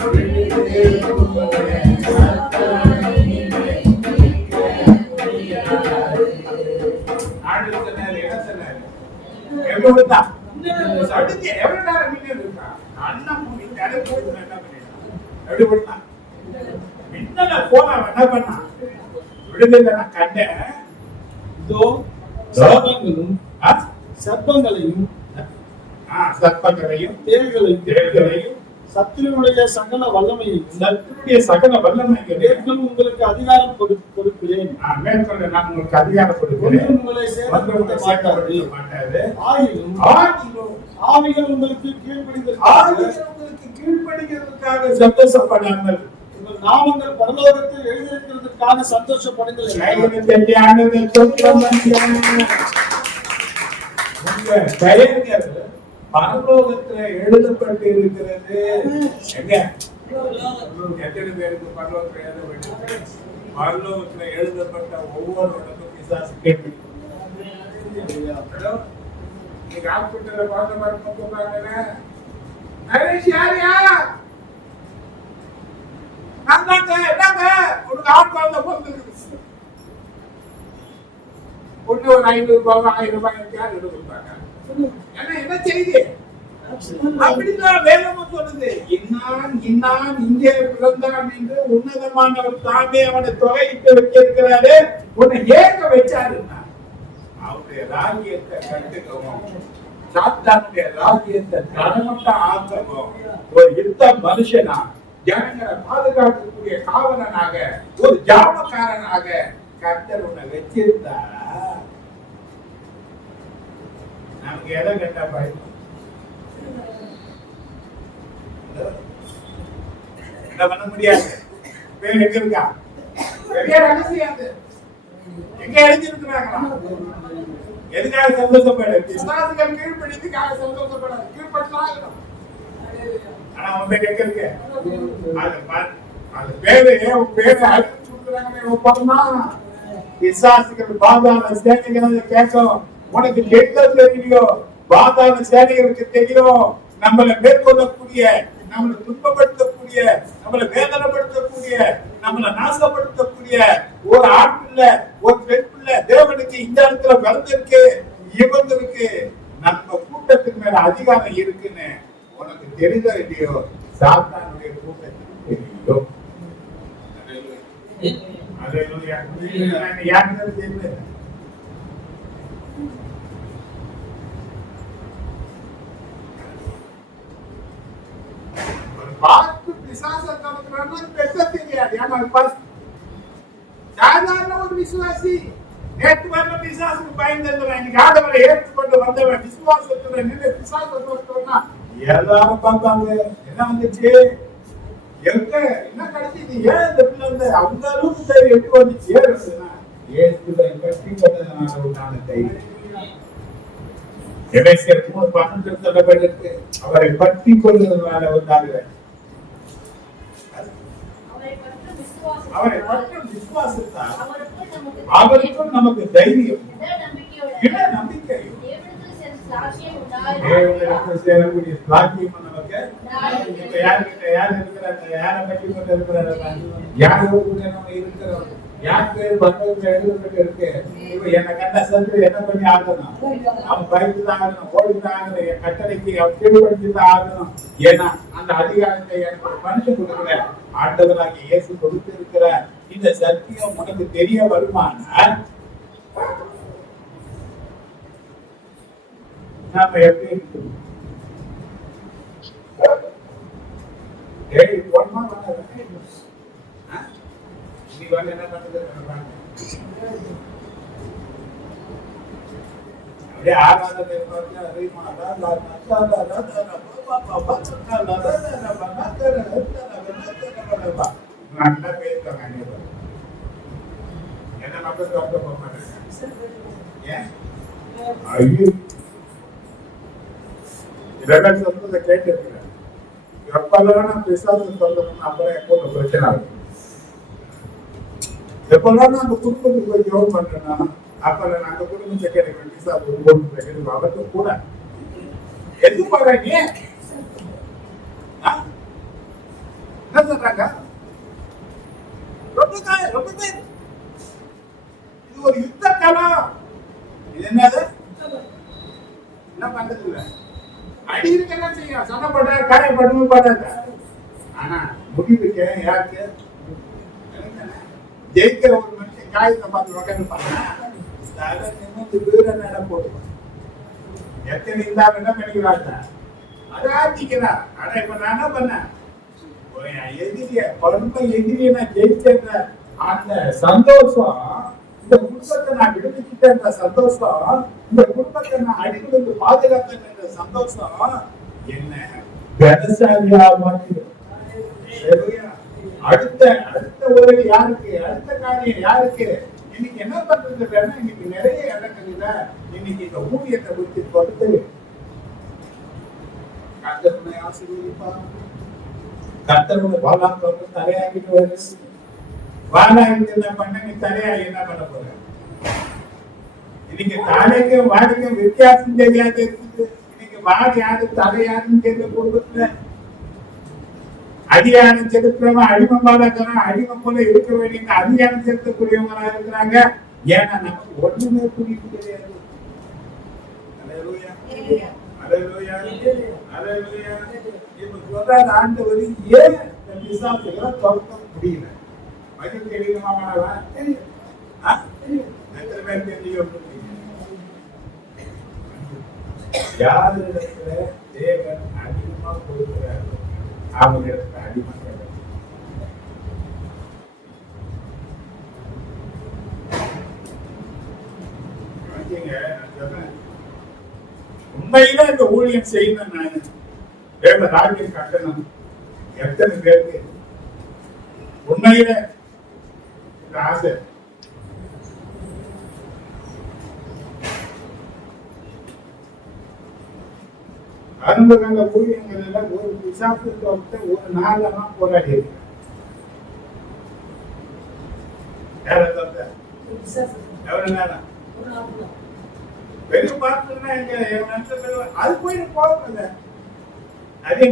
விழுந்து போன சாத்தான் கீழே நிற்க முடியாது. ஆண்டு சொன்னாரு, என்ன சொன்னாரு? எப்படி விழுந்தான்? அடுத்து எவ்வளவு நேரம் மின்னல் இருக்கா? அண்ணன் இந்த இடத்துல என்ன பண்ணிட்டான்? எப்படி விழுந்தான்? மின்னலை போல அவன் என்ன பண்ணான்? விழுந்ததை நான் கண்டேன். இதோ சர்ப்பங்களும் சர்ப்பங்களையும் சர்ப்பங்களையும் தேள்களையும் சத்துருவுடைய சகல வல்லமையும் மேற்கொண்டு உங்களுக்கு அதிகாரம் கொடுக்கிறேன். மேற்கொண்டு நான் உங்களுக்கு அதிகாரம் கொடுக்கிறேன். உங்களை சேதப்படுத்த மாட்டாது. ஆயினும் ஆவிகள் உங்களுக்கு கீழ்ப்படிகிறதுக்காக சந்தோஷப்படாமல் உங்கள் நாமங்கள் பரலோகத்தில் எழுதியிருக்கிறதுக்காக சந்தோஷப்படுங்கள். பெயர்கள் பரலோகத்துல எழுதப்பட்டு இருக்கிறது. எங்க எத்தனை பேருக்கு பரலோகத்துல எழுதப்பட்டு? பரலோகத்துல எழுதப்பட்ட ஒவ்வொரு இடத்தும் பிசாசு கேள்வி. நீங்க ஹாஸ்பிட்டல்ல பார்த்த மாதிரி சொல்றாங்க, நரேஷ் யாரியா என்னங்க உனக்கு ஆட்கால போகுது ஒண்ணு ஒரு 500 ரூபாய் 1000 ரூபாய் யார் எடுப்பாங்க? என்ன செய்தி? அப்படிதான் வேதம் சொல்லுது. இன்னான் இங்கே பிறந்தான் என்று உன்னதமானவர் தாமே அவனை தொகையிட்டு வச்சிருக்கிறாரு. உன்னை ஏக்க வச்சாருன்னா அவருடைய ராஜ்யத்தை கட்டுக்கவும், சாத்தானுடைய ராஜ்யத்தை தரமட்ட ஆக்கவும், ஒரு யுத்த மனுஷனா ஜனங்களை பாதுகாக்கக்கூடிய காவலனாக, ஒரு ஜாமக்காரனாக கர்த்தர் உன்னை வச்சிருந்தா நமக்கு எதை கண்டா பயம்? என்ன பண்ண முடியாது. பேர் எங்க இருக்கா? பெரிய ரகசியம் அது. எங்க எழுதிருக்கிறாங்களா? எதுக்காக சந்தோஷப்பட? பிசாசுகள் கீழ்ப்படியதுக்காக சந்தோஷப்படாது. கீழ்படிதான். ஆனா அவன் பேர் எங்க இருக்கு? அது பேரு அழிச்சு கொடுக்குறாங்க. பிசாசுகள் பாதாள சேனைகளை கேட்கும். உனக்கு கெட்டது தெரியலையோ? பாதாள சேனைகளுக்கு தெரியும். நம்மளை மேற்கொள்ளக்கூடிய, நம்மளை துன்பப்படுத்தக்கூடிய, நம்மளை வேதனைப்படுத்தக்கூடிய, நம்மளை நாசப்படுத்தக்கூடிய ஒரு ஆண் பிள்ளை, ஒரு பெண் பிள்ளை தேவனுக்கு இந்த இடத்துல பிறந்திருக்கு. இவங்களுக்கு நம்ம கூட்டத்தின் மேல அதிகாரம் இருக்குன்னு உனக்கு தெரியுதோ இல்லையோ? சாத்தானுடைய கூட்டத்துக்கு தெரியும். யாருக்கு தெரியல. பார்த்து பிசாசு பெற்ற தெரியாது. சாதாரண ஒரு விசுவாசி நேற்று வந்த பிசாசுக்கு பயந்தவன், இன்னைக்கு ஆண்டவரை ஏற்றுக்கொண்டு வந்தவன் விசுவாசத்துல நின்று பிசாசு எல்லாரும் பார்த்தாங்க. என்ன வந்துச்சு? எங்க என்ன கிடைச்சது? ஏன் இந்த பிள்ளை அந்த அளவுக்கு சரி எப்படி வந்துச்சு? ஏற்றுவை கட்டி கொண்டதுனால உண்டான தைரியம். எபேசியர் 3:12 சொல்லப்பட்டிருக்கு, அவரை பற்றி கொண்டதுனால உண்டான அவரை பற்றும் விசுவாசத்தால் அவருக்கும் நமக்கு தைரியம், நம்பிக்கையும் சேரக்கூடிய சாட்சியமும் நமக்கு. யாருக்கிட்ட யார் இருக்கிறாங்க? யாரை பற்றி கொண்டு இருக்கிறாங்க? யாரோடு கூட நம்ம இருக்கிறோம்? யாருக்கு பக்கத்துல எழுதுறதுக்கு இருக்கு. இப்ப என்ன கண்ட சத்து என்ன பண்ணி ஆகணும்? அவன் பயந்து தான் ஆகணும், ஓடி தான் ஆகணும், என் கட்டளைக்கு அவன் கீழ்படுத்தி தான் ஆகணும். ஏன்னா அந்த அதிகாரத்தை எனக்கு ஒரு மனுஷன் கொடுக்கல, ஆண்டவராகிய இயேசு கொடுத்து இருக்கிற இந்த சத்தியம் உனக்கு தெரிய வருமானால் நாம எப்படி இருக்கோம்? போனமா நீ வந்து என்ன பண்றது? அப்படியே ஆராதனை நல்லா பேசுவாங்க. என்ன மக்கள் சொல்ல போக மாட்டாங்க. ஏன்? ஐயோ, இதெல்லாம் சொல்றதை கேட்டிருக்கிறேன். எப்பெல்லாம் நான் பிசாசு சொல்லணும்னு அப்புறம் எப்போ பிரச்சனை ஆகும். எப்பெல்லாம் அந்த குடும்பத்துக்கு போய் ஜோம் பண்றேன்னா அப்பெல்லாம் அந்த குடும்பத்தை கேட்க பிசாசு அவருக்கு கூட எது பாருங்க என்ன சொல்றாங்க? ரொம்ப இது ஒரு யுத்த காலம். இது என்னது? என்ன பண்றது இல்ல, அடி இருக்கதான் செய்யும், சண்டப்பட காயப்படணும் படாத. ஆனா முடிவுக்கு யாருக்கு ஜெயிக்கிற ஒரு மனுஷன் காயத்தை பார்த்து உட்காந்துப்பாங்க. நட போடுவாங்க. எத்தனை இல்லாம என்ன பண்ணிக்கிறாங்க? அதை ஆத்திக்கிறார். ஆனா இப்ப நான் என்ன பண்ணேன்? எதிரிய ரொம்ப எதிரியை நான் ஜெயிச்சேன்ற அந்த சந்தோஷம், இந்த குடும்பத்தை நான் விடுவிச்சுட்டேன்ற சந்தோஷம், இந்த குடும்பத்தை நான் அடிக்கிறது பாதுகாத்தேன்ற சந்தோஷம் என்ன பெருசாலியா மாற்றிடும். அடுத்த ஒரு யாருக்கு, அடுத்த காரியம் யாருக்கு? இன்னைக்கு என்ன பண்றது? இன்னைக்கு நிறைய இடங்கள்ல இன்னைக்கு இந்த ஊழியத்தை குறித்து கொடுத்து கர்த்தருடைய ஆசீர்வதிப்பார். கர்த்தருடைய வாழாக்கு தலையாகிட்டு வருது. வாழாகிட்டு என்ன பண்ண, நீ தலையாகி என்ன பண்ண போற? இன்னைக்கு தலைக்கும் வாடிக்கும் வித்தியாசம் தெரியாது இருக்குது. இன்னைக்கு வாடி யாரு தலை யாருன்னு கேட்க குடும்பத்துல அதிகாரம் செலுத்துறவன் அடிமம்பால அடிமை போல இருக்க வேண்டிய அதிகாரம் செலுத்தக்கூடியவங்களா இருக்கிறாங்க. ஏன்னா நமக்கு ஒண்ணுமே புரியுது கிடையாது. இப்ப ஆண்டவர் ஏன் பிசாசுகளை துரத்த முடியல? மகிழ் தெரியுமாவா? எத்தனை பேர் தெரியும்? யாரு இடத்துல தேவன் அதிகமா கொடுக்கிறார் அவங்க இடத்துல அடிமை. உண்மையில இந்த ஊழியம் செய்யணும். நான் வேற ராஜ்யம் கட்டணும். எத்தனை பேருக்கு உண்மையில இந்த ஆசை? அரும்புகள ஊழியங்கள்ல ஒரு பிசாசத்தை ஒரு நாளமா போராடி இருக்கு. எவ்வளவு நேரம் வெளியே பார்த்தோம்னா அது போயிட்டு போகல. அதே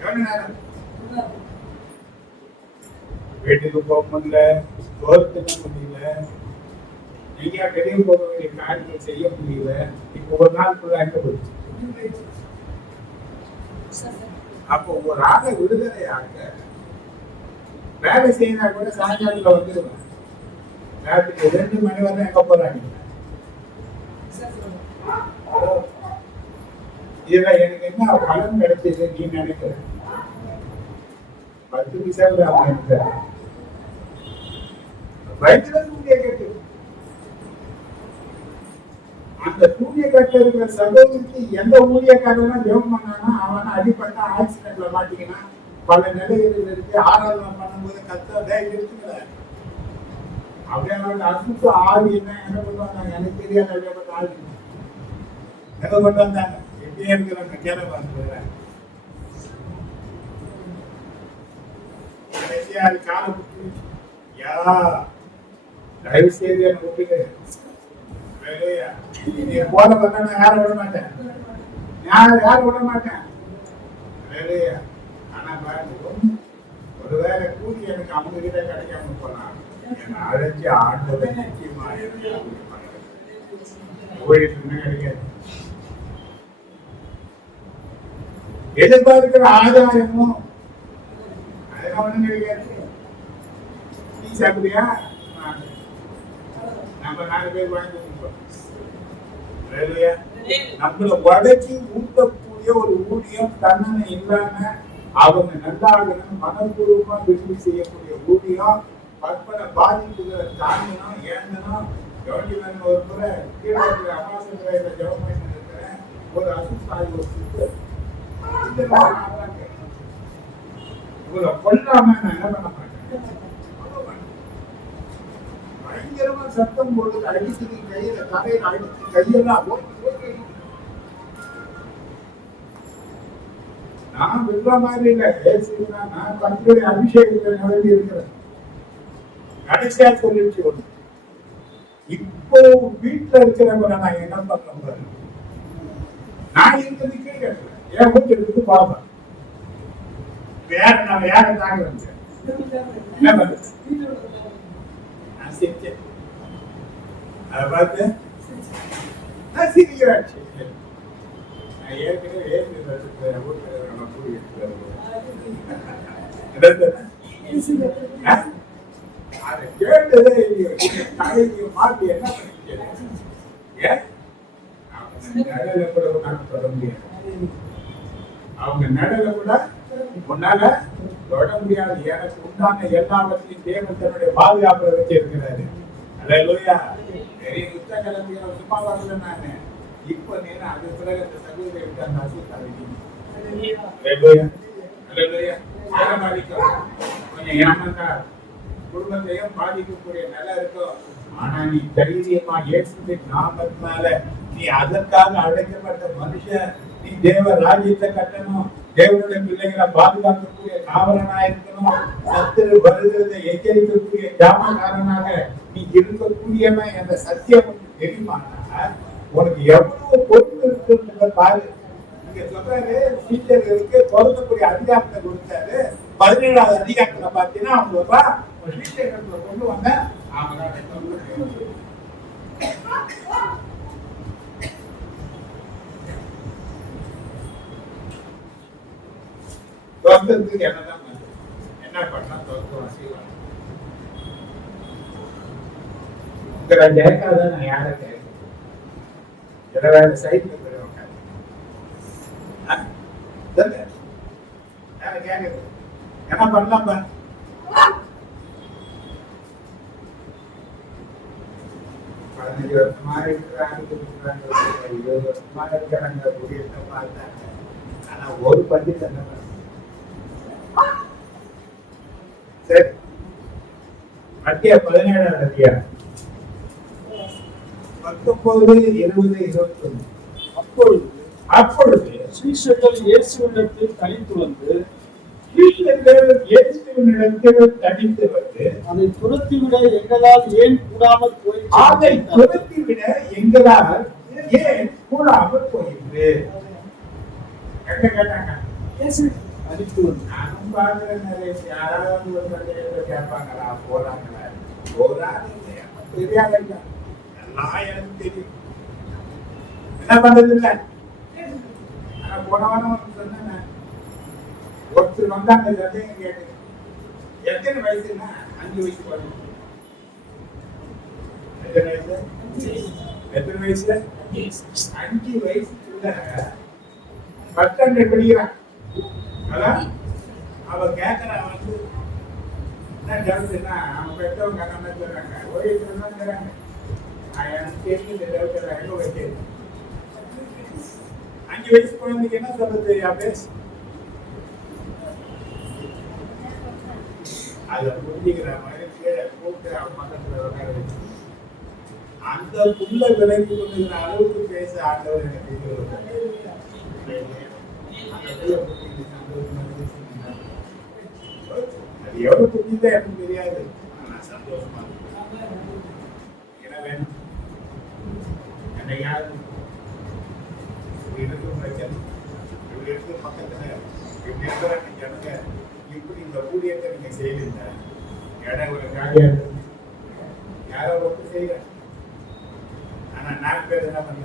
எவ்வளவு நேரம் வீட்டுக்கு போக முடியல, தோர்த்துக்க முடியல, எங்கேயா வெளியே போக வேண்டிய காரியங்கள் செய்ய முடியல. இப்ப ஒரு நாள் ஃபுல்லா எங்க போயிடுச்சு. அப்போ ஒரு ஆளை விடுதலையாக வேலை செய்யறா கூட சாயங்காலத்துல வந்துடுவேன். ராத்திரி 2 மணி வரை எங்க போறாங்க? இதுல எனக்கு என்ன பலன் கிடைச்சது நீ நினைக்கிற? 10 பைசாவில் அவங்க வயிற்றுல தூண்டிய கட்டு. அந்த தூண்டிய கட்டு இருக்கிற சகோதரிக்கு எந்த ஊழியக்காரன் ஜெபம் பண்ணானா அவன் அடிப்பட்டா ஆக்சிடென்ட்ல மாட்டிக்கினா பல நிலைகளில் இருக்கு. ஆராதனை பண்ணும்போது கத்த இருக்குல்ல அப்படியே அசுத்த ஆவி என்ன கொண்டு வந்தாங்க எனக்கு தெரியாது. அப்படியே ஆவி எங்க கொண்டு வந்தாங்க? எப்படியே இருக்கிறாங்க கேள்வி பார்த்துக்கிறேன். காலை யா தயவு செய்து என்ன விட்டுட்டு நீ போல பார்த்தா நான் யாரை விட மாட்டேன், யாரும் விட மாட்டேன். ஆனா பாருங்க, ஒருவேளை கூடிய இன்னைக்கு அவங்க கிட்ட கிடைக்காம போலாம். என்னை அழைச்சி ஆண்டவர் நிச்சயமா ஊழியத்துக்குமே கிடைக்காது. எதிர்பார்க்கிற ஆதாயமும் அதெல்லாம் ஒண்ணும் கிடைக்காது. நீ சாப்பிடுறியா? நம்ம 4 பேர் வாங்கி கொடுப்போம். நம்மளை உடைச்சி ஊட்டக்கூடிய ஒரு ஊழியம் தன்னனை இல்லாம அவங்க நல்லாகணும் மனப்பூர்வமா விரும்பி செய்யக்கூடிய ஊழியம் கற்பனை பாதிப்புகளை தாங்கணும் ஏந்தணும். கவனிவன் ஒரு முறை கீழே அமாசத்துல ஜெபம் பண்ணி இருக்கிறேன். ஒரு அசுத்தாய் ஒரு சித்தர் இவரை கொல்லாம நான் என்ன பண்ண மாட்டேன். பயங்கரமா சத்தம் போட்டு அடிச்சுட்டு கையில தலையில அடிச்சு கையெல்லாம் நான் விடுற மாதிரி இல்ல. பேசுகிறேன் நான் தங்களுடைய அபிஷேகத்தை நடத்தி இருக்கிறேன். கடைசியா சொல்லிச்சு ஒண்ணு, இப்போ வீட்டுல இருக்கிறவங்க நான் என்ன பண்ண நான் இருக்கிறது கீழே என் வீட்டு எடுத்து பார்ப்பேன். வேற நான் வேற தாங்க என்ன பண்றது? அதை பார்த்து நான் சிரிக்கிறேன். நான் ஏற்கனவே அதை கேட்டதே தலைக்கு மாற்றி என்ன பண்ணில கூட தொட முடியாது. அவங்க நடல கூட உன்னால தொட முடியாது. எனக்கு உண்டான எல்லாவற்றையும் தேவன் தன்னுடைய பாதுகாப்புல வச்சு இருக்கிறாரு. அல்லேலூயா. பெரிய யுத்த கிளம்பிய சும்மா வரல நானு. இப்ப நேரம் அது பிறகு அந்த சகோதரி விட்டு அந்த அசுத்தாரிக்கும். அல்லேலூயா. அல்லேலூயா. கொஞ்சம் ஏமாந்தா குடும்பத்தையும் பாதிக்கக்கூடிய நிலை இருக்கும். ஆனா நீ தைரியமா இயேசுவின் நாமத்தினால நீ அதற்காக அழைக்கப்பட்ட மனுஷன். நீ தேவ ராஜ்யத்தை கட்டணும். தேவனுடைய பிள்ளைகளை பாதுகாக்கக்கூடிய காவலனா இருக்கணும். சத்துரு வருகிறதை எச்சரிக்கக்கூடிய ஜாமக்காரனாக நீ இருக்கக்கூடியவன் என்ற சத்தியம் தெரியுமானா உனக்கு எவ்வளவு பொறுப்பு இருக்குன்றத பாரு. நீங்க சொல்றாரு டீச்சர்களுக்கு பொருத்தக்கூடிய அதிகாரத்தை கொடுத்தாரு. 17வது அதிகாரத்துல பாத்தீங்கன்னா அவங்க கொண்டு வந்த தோட்டத்துக்கு என்னதான் என்ன பண்ணா தோட்டம் செய்வாங்க. கேட்காதான் நான் யாரை கேட்க சைட்ல என்ன பண்ணலாம் 15 வருஷமா இருக்கிறாங்க 20 வருஷமா இருக்கிறாங்க ஊழியத்தை பார்த்தாங்க. ஆனா ஒரு பத்தி என்ன சரி மத்திய 17வது அதிகாரம் 19, 20, 21. அப்பொழுது சீஷர்கள் இயேசுவினிடத்தில் தனித்து வந்து அதை துரத்திவிட எங்களால் ஏன் கூடாமல் போயிற்று. கேட்டாங்க நானும் பாக்குறேன். யாராவது ஒரு கேட்பாங்களா போறாங்களா தெரியாத எல்லாம் எனக்கு தெரியும். என்ன பண்றது இல்ல. ஆனா போனவன சொன்ன ஒருத்தர் வந்தாங்க சந்தேகம் கேட்டு எத்தனை வயசுன்னா 5 வயசு பாருங்க. எத்தனை வயசுல 5 வயசுக்குள்ள ஃபர்ஸ்ட் ஸ்டாண்டர்ட் படிக்கிறான். அதான் அவ கேட்கறா வந்து என்ன டவுட்னா அவங்க பெற்றவங்க அந்த மாதிரி சொல்றாங்க. ஒரு தான் தராங்க. எனக்கு தெரிஞ்சு இந்த டவுட் எங்க வச்சு 5 வயசு குழந்தைக்கு என்ன சொல்றது பேச அதை புரிஞ்சுக்கிற மாதிரி கீழே கூப்பிட்டு அவன் பக்கத்துல உட்கார வச்சு அந்த புள்ள விலகி கொண்டுகிற அளவுக்கு பேச ஆண்டவர் எனக்கு அது எவ்வளவு புரிஞ்சுதான் எனக்கு தெரியாது. ஆனா சந்தோஷமா என்ன வேணும் என்னையாவது இருக்கும் பிரச்சனை இப்படி இருக்கிற பக்கத்துல இப்படி இருக்கிற ஜனங்க இப்படி இந்த ஊழியத்தை நீங்க செய்யல இடம் ஒரு காலியா இருக்கு, யாரோ ஒன்று செய்யற. ஆனா நான் பேர் என்ன பண்ண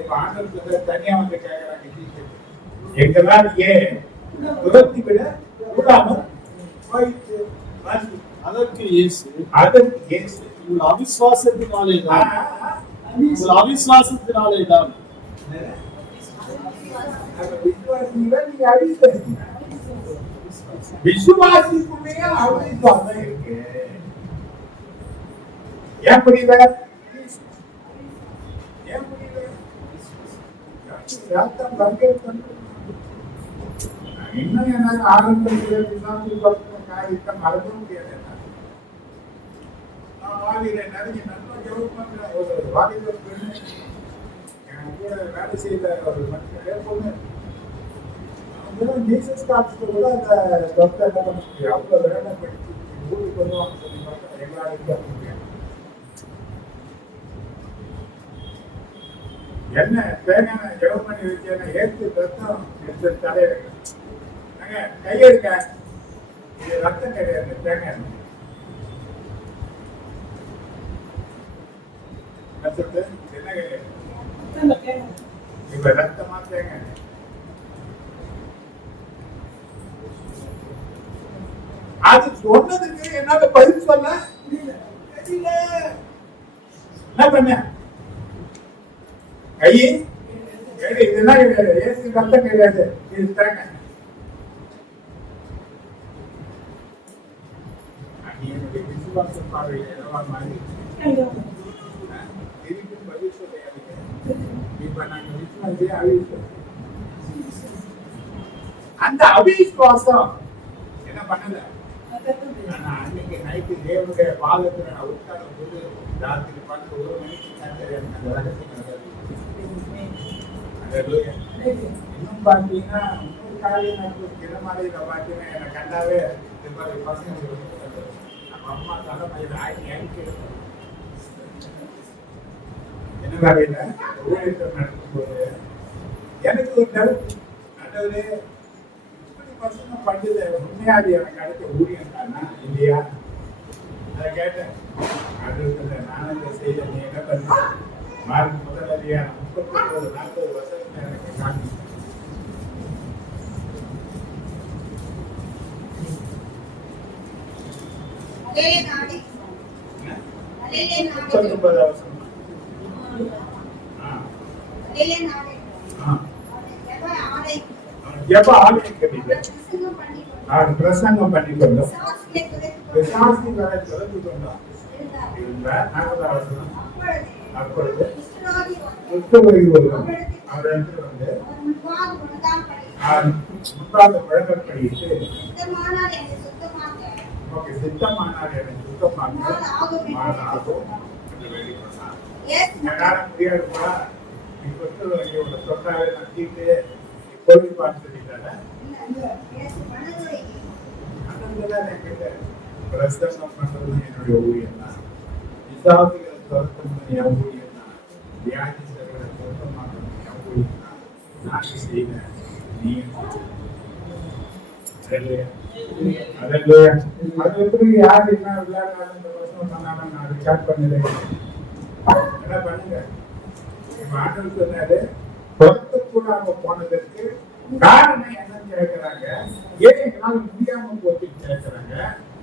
இப்ப ஆண்டவர் தனியா வந்து கேட்கறாங்க, எங்கெல்லாம் ஏன் துரத்தி விட கூடாமல் போயிட்டு வாசி. அதற்கு இயேசு உங்கள் அவிசுவாசத்தினாலேதான் விசுவாசிக்குள்ளேயே அவிசுவாசம் இருக்கு. ஏன் புரியல? ரத்தம் பங்கேற்க இன்னும் எனக்கு ஆரம்பத்தில் காரியத்தை மறக்க முடியாது. வாலியில நிறைய நல்லா கவனிப்பாங்க. ஒரு வாலிப பெண்ணு எனக்கு கூட வேலை செய்த ஒரு மனுஷன் பொண்ணு, அவங்களும் ஜீசஸ் காலத்துல கூட அந்த டாக்டர் என்ன பண்ண முடியும், அவ்வளவு வேலை படிச்சு ஊருக்கு வருவாங்க சொல்லி பார்த்தா எல்லாரும் பண்ண முடியாது. என்ன தேங்காய் ஜெபம் பண்ணி வச்சேன்னா ஏற்று ரத்தம் எடுத்து தலையில கையெடுக்க, இது ரத்தம் கிடையாது, தேங்காய் என்ன கிடையாது, இப்ப ரத்தமா தேங்காய். அது சொன்னதுக்கு என்னால பதில் சொல்ல தெரியல. என்ன பண்ண கை இதெல்லாம் கிடையாது, ஏசு ரத்தம் கிடையாது, இது தேங்காய். என்னுடைய விசுவாச பார்வையில் என்னவா மாறி இதுக்கு பதில் சொல்ல. இப்ப நாங்க விசுவாசியே அவிசுவாசம். அந்த அவிசுவாசம் என்ன பண்ணல, அன்னைக்கு நைட்டு தேவனுடைய பாதத்துல நான் உட்கார்ந்த போது ராத்திரி 1 மணிக்கு இன்னும் பாத்தீங்கன்னா இன்னொரு காரியம் தினமலையில பாத்தீங்கன்னா என்னை கண்டாவே பசங்க அம்மா தலைமையில என்ன வேலையில ஊழியத்தை நடக்கும் போது எனக்கு ஒரு டவுட், அதாவது இப்படி பசங்க பண்ணுது உண்மையாது எனக்கு அடுத்த ஊழியம் தானா இல்லையா? அதை கேட்டேன். அடுத்த நானும் இதை செய்ய நீ என்ன பண்ண மார்க் முதலடியா 39-40 வருஷத்துல எனக்கு காட்டி பிரசங்கம் பண்ணி கொண்டோம், அப்பொழுது வழக்கப்படிட்டு சித்தமானார் என்னை சுத்தமாக்க முடியாது போல நீ சொத்து சொத்தாவே நட்டிட்டு கோவில் பார்த்து சொல்லிட்டாங்க. பிரசங்கம் பண்றது என்னுடைய ஊழியம் தான், விசாரிகளை துரத்தணும் என் ஊழியம் தான், வியாதிசர்களை துரத்தமாக்கணும் என் ஊழியம் தான். நான் செய்வேன், நீ அது எப்படி யார் என்ன விளையாடுறாங்க சொன்னாலும் நான் ரிகார்ட் பண்ணிடுறேன். என்ன பண்ணுங்க, இப்ப ஆண்டவர் சொன்னாரு துரத்தக்கூடாம போனதற்கு காரணம் என்னன்னு கேட்கிறாங்க. ஏன் எங்களால முடியாம போச்சு கேட்கிறாங்க.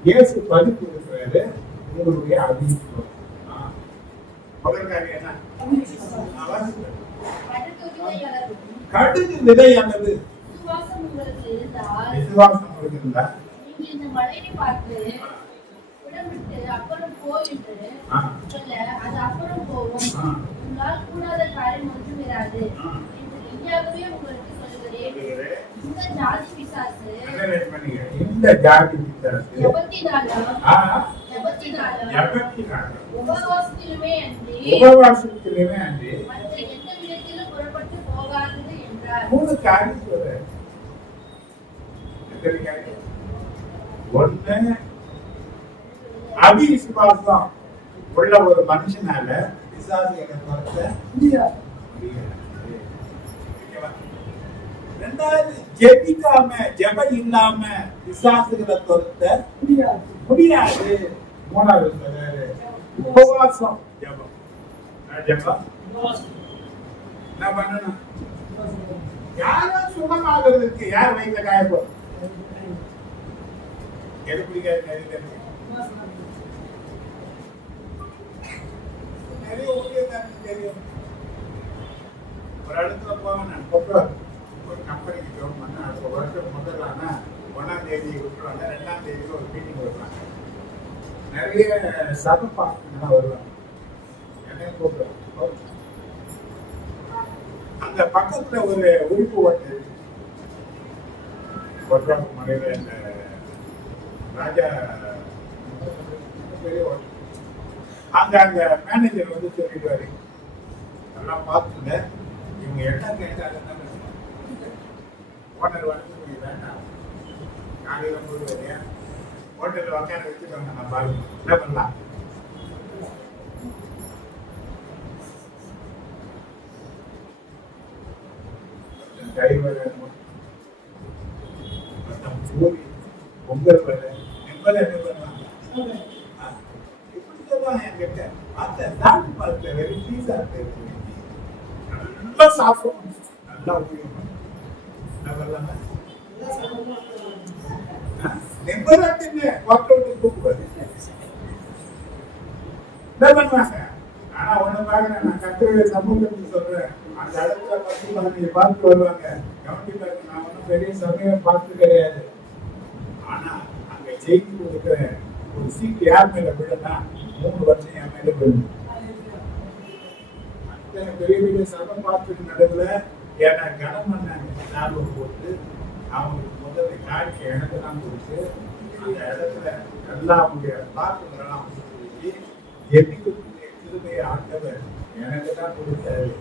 இயேசு பதில் கொடுக்கிறாரு, உங்களுடைய அவிசுவாசம். முதல் காரியம் என்ன? கடுகு விதையானது விசுவாசம் உங்களுக்கு இருந்தா நீங்க இந்த மலையை பார்த்து விட்டு அப்புறம் போயிட்டு சொல்ல அது அப்புறம் போகும், உங்களால் கூடாத காரியம் ஒன்றும் இராது என்று மெய்யாகவே உங்களுக்கு சொல்லுகிறேன். இந்த ஜாதி பிசாசு உபவாசத்திலுமே அன்றி மற்ற எந்த விதத்திலும் புறப்பட்டு போகாதது என்றார். 3 காரியம் சொல்றேன். ஒண்ணு, அவிசுவாசம் உள்ள ஒரு மனுஷனால பிசாசுகளை துரத்த முடியாது. 2வது, ஜெபிக்காம ஜெபம் இல்லாம பிசாசுகளை துரத்த முடியாது. மூணாவது சொல்றாரு உபவாசம் ஜெபம். ஜெபம் என்ன பண்ணணும்? யாரும் சுகமாகிறதுக்கு யார் வயிற்ற காயப்படும்? எது பிடிக்காது? நிறைய ஊழியர்கள் தெரியும். ஒரு இடத்துல போவேன், ஒரு கம்பெனிக்கு ஜோம் பண்ண அடுத்த வருஷம் முதலானா 1ஆம் தேதி விட்டுருவாங்க, 2ஆம் தேதி ஒரு மீட்டிங் வருவாங்க. நிறைய சபை பார்க்கணும்னா வருவாங்க, என்னையும் கூப்பிடுவாங்க. அந்த பக்கத்துல ஒரு உறுப்பு ஓட்டு ஒற்றாப்பு மலையில இந்த ராஜா பெரிய ஓட்டு அங்க அந்த மேனேஜர் வந்து சொல்லிடுவாரு, எல்லாம் பார்த்துங்க, இவங்க என்ன கேட்டாங்கன்னா ஓனர் வந்து வேண்டாம், காலையில போடுவாரு, ஹோட்டலில் உக்கார வச்சுருவாங்க, நான் பாருங்க என்ன பண்ணலாம். தயிர் வரை பொங்கல் வரை என்பதை என்ன பண்ணுவாங்க, இப்படி சொல்லுவாங்க. என்கிட்ட பார்த்தேன், சாப்பிட்டு பார்த்தேன், வெறும் பீஸா இருக்கு, நல்லா சாப்பிடும், நல்லா உபயோகம் என்ன பண்ணலாங்க. நெம்பராட்டின்னு ஒர்க் அவுட் கூப்பிடுவாரு, என்ன பண்ணுவாங்க. ஆனா ஒண்ணு பாக்குறேன், நான் கத்துற சமூகத்துக்கு சொல்றேன், அந்த இடத்துல 10-15 பார்த்து வருவாங்க, கவனிப்பாங்க. நான் ஒன்றும் பெரிய சமயம் பார்த்து கிடையாது. ஆனா அங்க செய்தி கொடுக்குற ஒரு சீட்டு யார் மேல விழுந்தா 3 வருஷம் என் மேல விழுந்து. அத்தனை பெரிய பெரிய சபை பார்த்துட்டு நடுவுல ஏன்னா கனம் பண்ணாங்க, ஞாபகம் போட்டு அவங்களுக்கு முதல்ல காட்சி எனக்கு தான் கொடுத்து அந்த இடத்துல எல்லாம் அவங்களுடைய பார்த்துலாம் சொல்லி எதிர்க்கக்கூடிய கிருபையை ஆண்டவர் எனக்கு தான் கொடுத்தாரு.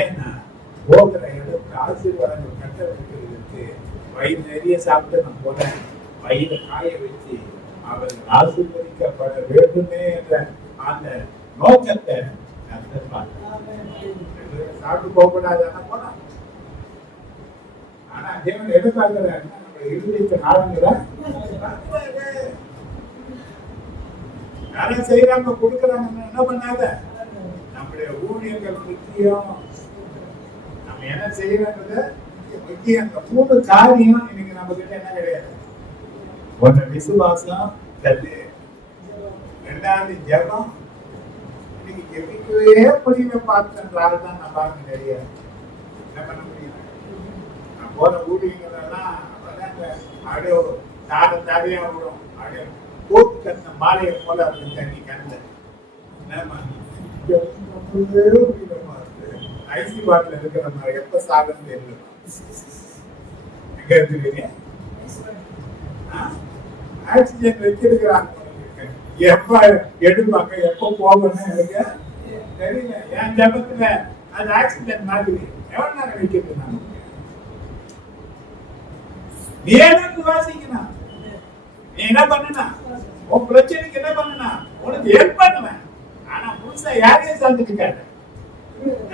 ஏன்னா போகிற இடத்துல ஆசீர்வாதங்கள் கட்ட வைக்கிறதுக்கு வயிறு நிறைய சாப்பிட்டு நான் போனேன், வயிறு காய வச்சு அவர்கள் ஆசீர்வதிக்கப்பட வேண்டுமே என்ற அந்த நோக்கத்தை சாப்பிட்டு போகக்கூடாது போனா. ஆனா தேவன் எதிர்பார்க்கிற நம்ம இருதயத்தை ஆளுங்கிற யாரும் செய்யறாங்க கொடுக்குறாங்க என்ன பண்ணாத. நம்முடைய ஊழியர்கள் முக்கியம், நம்ம என்ன செய்யறது முக்கியம். அந்த 3 காரியம் இன்னைக்கு நம்ம கிட்ட என்ன கிடையாது. ஒன்று விசுவாசம், கல்வி, 2வது ஜெபம். இன்னைக்கு ஜெபிக்கவே முடியல பார்த்துன்றால் தான் நான் பாருங்க நிறைய என்ன பண்ண முடியும். நான் போற ஊழியர்கள் எல்லாம் அப்படியே தாரையா விடும், அப்படியே போட்டு கட்டின மாலையை போல அப்படி தண்ணி கண்ட ஐசி பாட்டில் இருக்கிற மாதிரி எப்ப சாகன்னு தெரியல. எங்க இருக்கிறீங்க? ஆக்சிஜன் வச்சிருக்கிறாங்க, எப்ப எடுப்பாங்க எப்ப போகணும்னு எனக்கு தெரியல. என் ஜபத்துல அது ஆக்சிஜன் மாதிரி எவ்வளவு நேரம் வைக்கிறது. நான் நீ எனக்கு வாசிக்கணும், நீ என்ன பண்ணுனா உன் பிரச்சனைக்கு என்ன பண்ணுனா உனக்கு ஹெல்ப் பண்ணுவேன். ஆனா புதுசா யாரையும் சார்ந்துருக்காரு,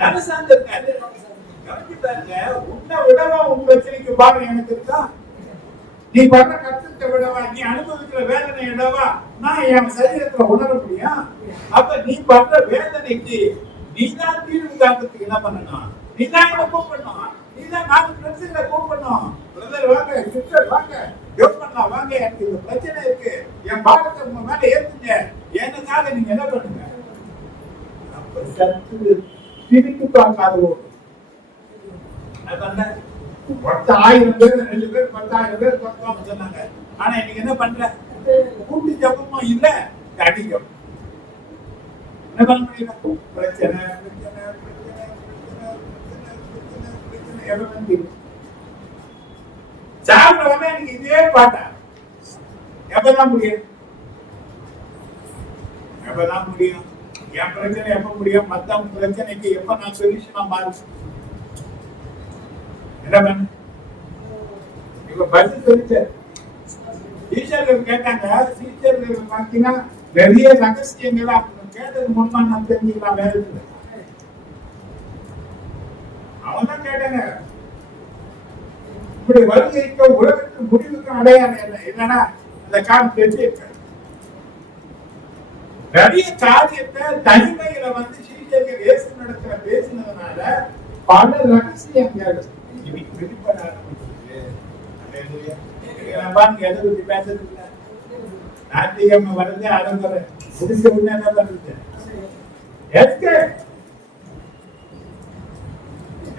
யாரும் சார்ந்திருக்காரு. கவனிப்பாருங்க, உன்னை விடவா உன் பிரச்சனைக்கு பாருங்க எனக்கு இருக்கா. நீ படுற கஷ்டத்தை விடவா, நீ அனுபவிக்கிற வேதனை விடவா நான் என் சரீரத்துல உணர முடியும். அப்ப நீ படுற வேதனைக்கு நீதான் தீர்வு காண்றதுக்கு என்ன பண்ணணும், நீதான் என்ன கூப்பிடணும், நீதான் 4 பிரச்சனை கூப்பிடணும். பிரதர் வாங்க, சிஸ்டர் வாங்க, ஜோப் பண்ணலாம் வாங்க, எனக்கு இந்த பிரச்சனை இருக்கு, என் பாடத்தை உங்க மேல ஏத்துங்க, எனக்காக நீங்க என்ன பண்ணுங்க. அப்ப சத்து திருப்பி பார்க்காத பண்ண 10,000 பேர் 2 பேர் 10,000 பேர் பார்க்கலாம் சொன்னாங்க. ஆனா இன்னைக்கு என்ன பண்ற, கூட்டி ஜபமும் இல்ல, அடிக்கும். என்ன பண்ண முடியல, பிரச்சனை பிரச்சனை பிரச்சனை பிரச்சனை எவ்வளவு சாப்பிடுறவங்க எனக்கு இதே பாட்டா எப்பதான் முடியும், எப்பதான் முடியும். என் பிரச்சனை எப்ப முடியும், மத்தவங்க பிரச்சனைக்கு எப்ப நான் சொல்யூஷனா மாறு. என்ன பண்ண இப்ப பதில் சொல்லிட்டாரு. டீச்சர்கள் கேட்டாங்க, டீச்சர்கள் பாத்தீங்கன்னா நிறைய ரகசியங்களை கேட்டது மூலமா நான் தெரிஞ்சுக்கலாம். வேற அவங்க தான் கேட்டாங்க, இப்படி வருகைக்கு உலகத்தின் முடிவுக்கு அடையாளம் என்ன என்னன்னா அந்த காலம் தெரிஞ்சிருக்க நிறைய காரியத்தை தனிமையில வந்து சீக்கிரம் இயேசு நடக்கிற பேசினதுனால பல ரகசியங்கள் இன்னைக்கு வெளிப்பட ஆரம்பிச்சிருக்கு. பாருங்க எதை பத்தி பேசுறது இல்லை. ஞாயிற்றுக்கிழமை வருது ஆடம்பர முடிஞ்ச உடனே என்ன பண்றது?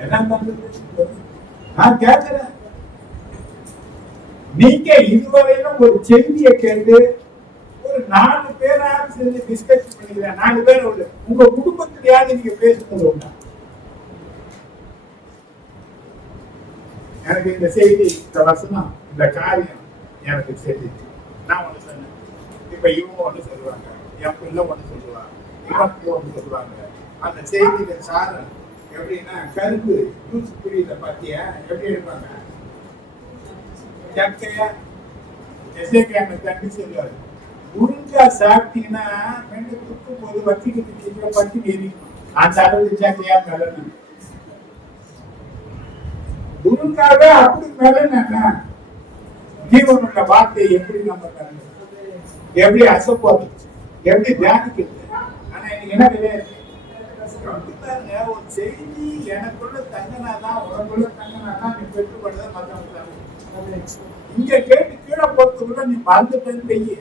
என்ன பண்றது? நான் கேட்கிறேன், நீங்க இதுவரையிலும் ஒரு செய்தியை கேட்டு ஒரு 4 பேராவது சேர்ந்து டிஸ்கஸ் பண்ணிக்கிறேன். 4 பேர் உங்க குடும்பத்திலேயாவது நீங்க பேசுறது உண்டா? எனக்கு இந்த செய்தி, இந்த வசனம், இந்த காரியம் எனக்கு செய்தி நான் ஒண்ணு சொன்னேன். இப்ப இவங்க ஒண்ணு சொல்லுவாங்க, என் பிள்ளை ஒண்ணு சொல்லுவாங்க, இவங்க ஒண்ணு சொல்லுவாங்க. அந்த செய்தியில சாரம் எப்படின்னா கரும்பு ஜூஸ் புரியல பாத்தியா எப்படி எடுப்பாங்க? சக்கையா எசைக்கான தண்ணி சொல்லுவாரு. உருண்டா சாப்பிட்டீங்கன்னா ரெண்டு துக்கும் போது வச்சிக்கிட்டு பத்தி எரிக்கும். அந்த அளவுக்கு சக்கையா மெலன்னு உருண்டாவே அப்படி மெலன்னா ஜீவனுள்ள வார்த்தை எப்படி நம்ம எப்படி அசப்போது எப்படி தியானிக்கிறது. ஆனா இன்னைக்கு என்ன கிடையாது. ஒரு செய்தி எனக்குள்ள தங்கினாதான் உனக்குள்ள தங்கினாதான் நீ பெற்றுப்படுறத மற்றவங்க இங்க கேட்டு கீழே போறதுக்குள்ள நீ மறந்துட்டேன்னு வெய்ய.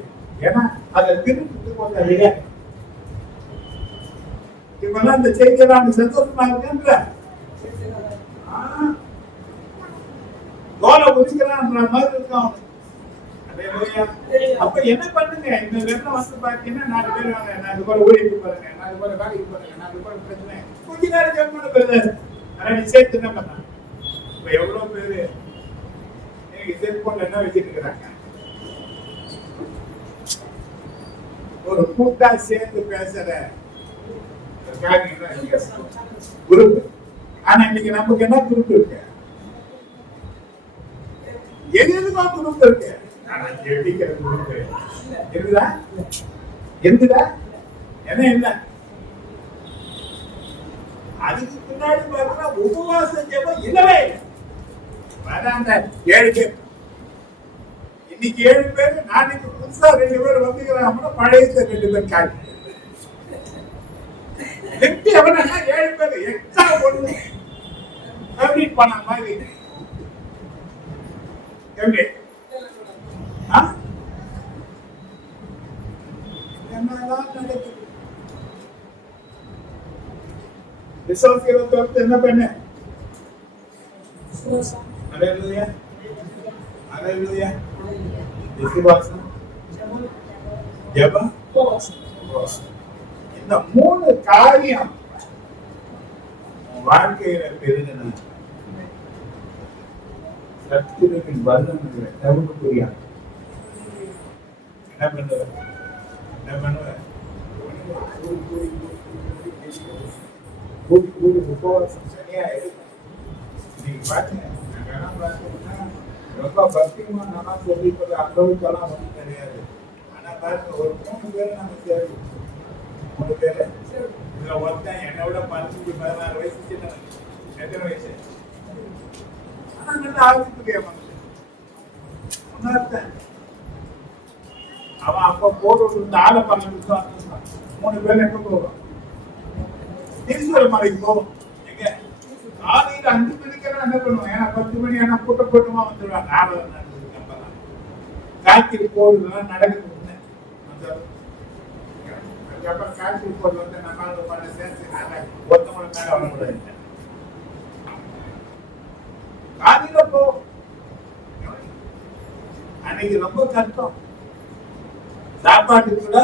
ஏன்னா அதை திருப்பி கொஞ்சம் விட இப்பெல்லாம் இந்த செய்தியெல்லாம் நீ சந்தோஷமா இருக்குன்ற கோலை உதிக்கிறான்ற மாதிரி இருக்கும் அவனுக்கு. அப்ப என்ன பண்ணுங்க, இந்த வெள்ளம் வந்து பாத்தீங்கன்னா 4 பேர் வாங்க, 4 பேர் ஊழியருக்கு பாருங்க, 4 பேர் வேலைக்கு பாருங்க, 4 பேர் பிரச்சனை கொஞ்ச நேரம் ஜெபம் பண்ணுறது. ஆனா நீ சேர்த்து என்ன பண்ண? இப்ப எவ்வளவு பேரு செல்போன்ல என்ன வச்சிட்டு இருக்கிறாங்க? ஒரு கூட்டா சேர்ந்து பேசுற குரூப். ஆனா இன்னைக்கு நமக்கு என்ன குரூப் இருக்கு? எதுமா குரூப் இருக்கு? அதுக்கு பின்னாடி பார்த்தா உபவாச ஜெபம் இல்லவே வராங்க 7 பேர். இன்னைக்கு 7 பேர், நாளைக்கு புதுசா 2 பேர் வந்துக்கிறாங்க. பழைய 2 பேர் காட்டு எப்படி அவனா 7 பேர் எக்ஸ்ட்ரா ஒண்ணு எப்படி பண்ண மாதிரி எப்படி என்ன பண்ண? அல்லேலூயா அல்லேலூயா. விசுவாசம், ஜெபம், இந்த 3 காரியம் வாழ்க்கையில பெருகின சத்துருவின் வல்லமைகளை தவிர்க்க புரியாது. என்ன பண்ணுவ? என்ன பண்ணுவ? உபவாசம் சரியா இருக்கும். நீங்க பாத்தீங்க, நாங்கெல்லாம் பார்த்தீங்கன்னா ரொம்ப பக்தியமா நல்லா சொல்லிப்பது அந்தளவுக்கெல்லாம் ஒன்றும் கிடையாது. ஆனா பாருங்க, ஒரு 3 பேர் நம்ம சேரும். 3 பேரு இதுல ஒருத்தன் என்னை விட 15-16 வயசு சின்னவன். எத்தனை வயசு? ஆனா நல்லா ஆதித்துடைய மனுஷன். அவன் அப்ப போட்டு இந்த ஆளை 3 பேர் எங்க போவான்? திருச்சூர் மலைக்கு போவோம். எங்க காலையில 5 மணிக்கு என்ன பண்ணுவோம்? ஏன்னா 10 மணி ஆனா கூட்டமா வந்துடுவாங்க. 4 நடக்குது. காய்ச்சல் போடுறதுலாம் நடக்குது. அதுக்கப்புறம் காய்ச்சல் போடு வந்து நம்ம பண்ண சேர்த்து ஒருத்தவங்க மேல வரக்கூடாது. காலையில போவோம். அன்னைக்கு ரொம்ப கஷ்டம். சாப்பாட்டு கூட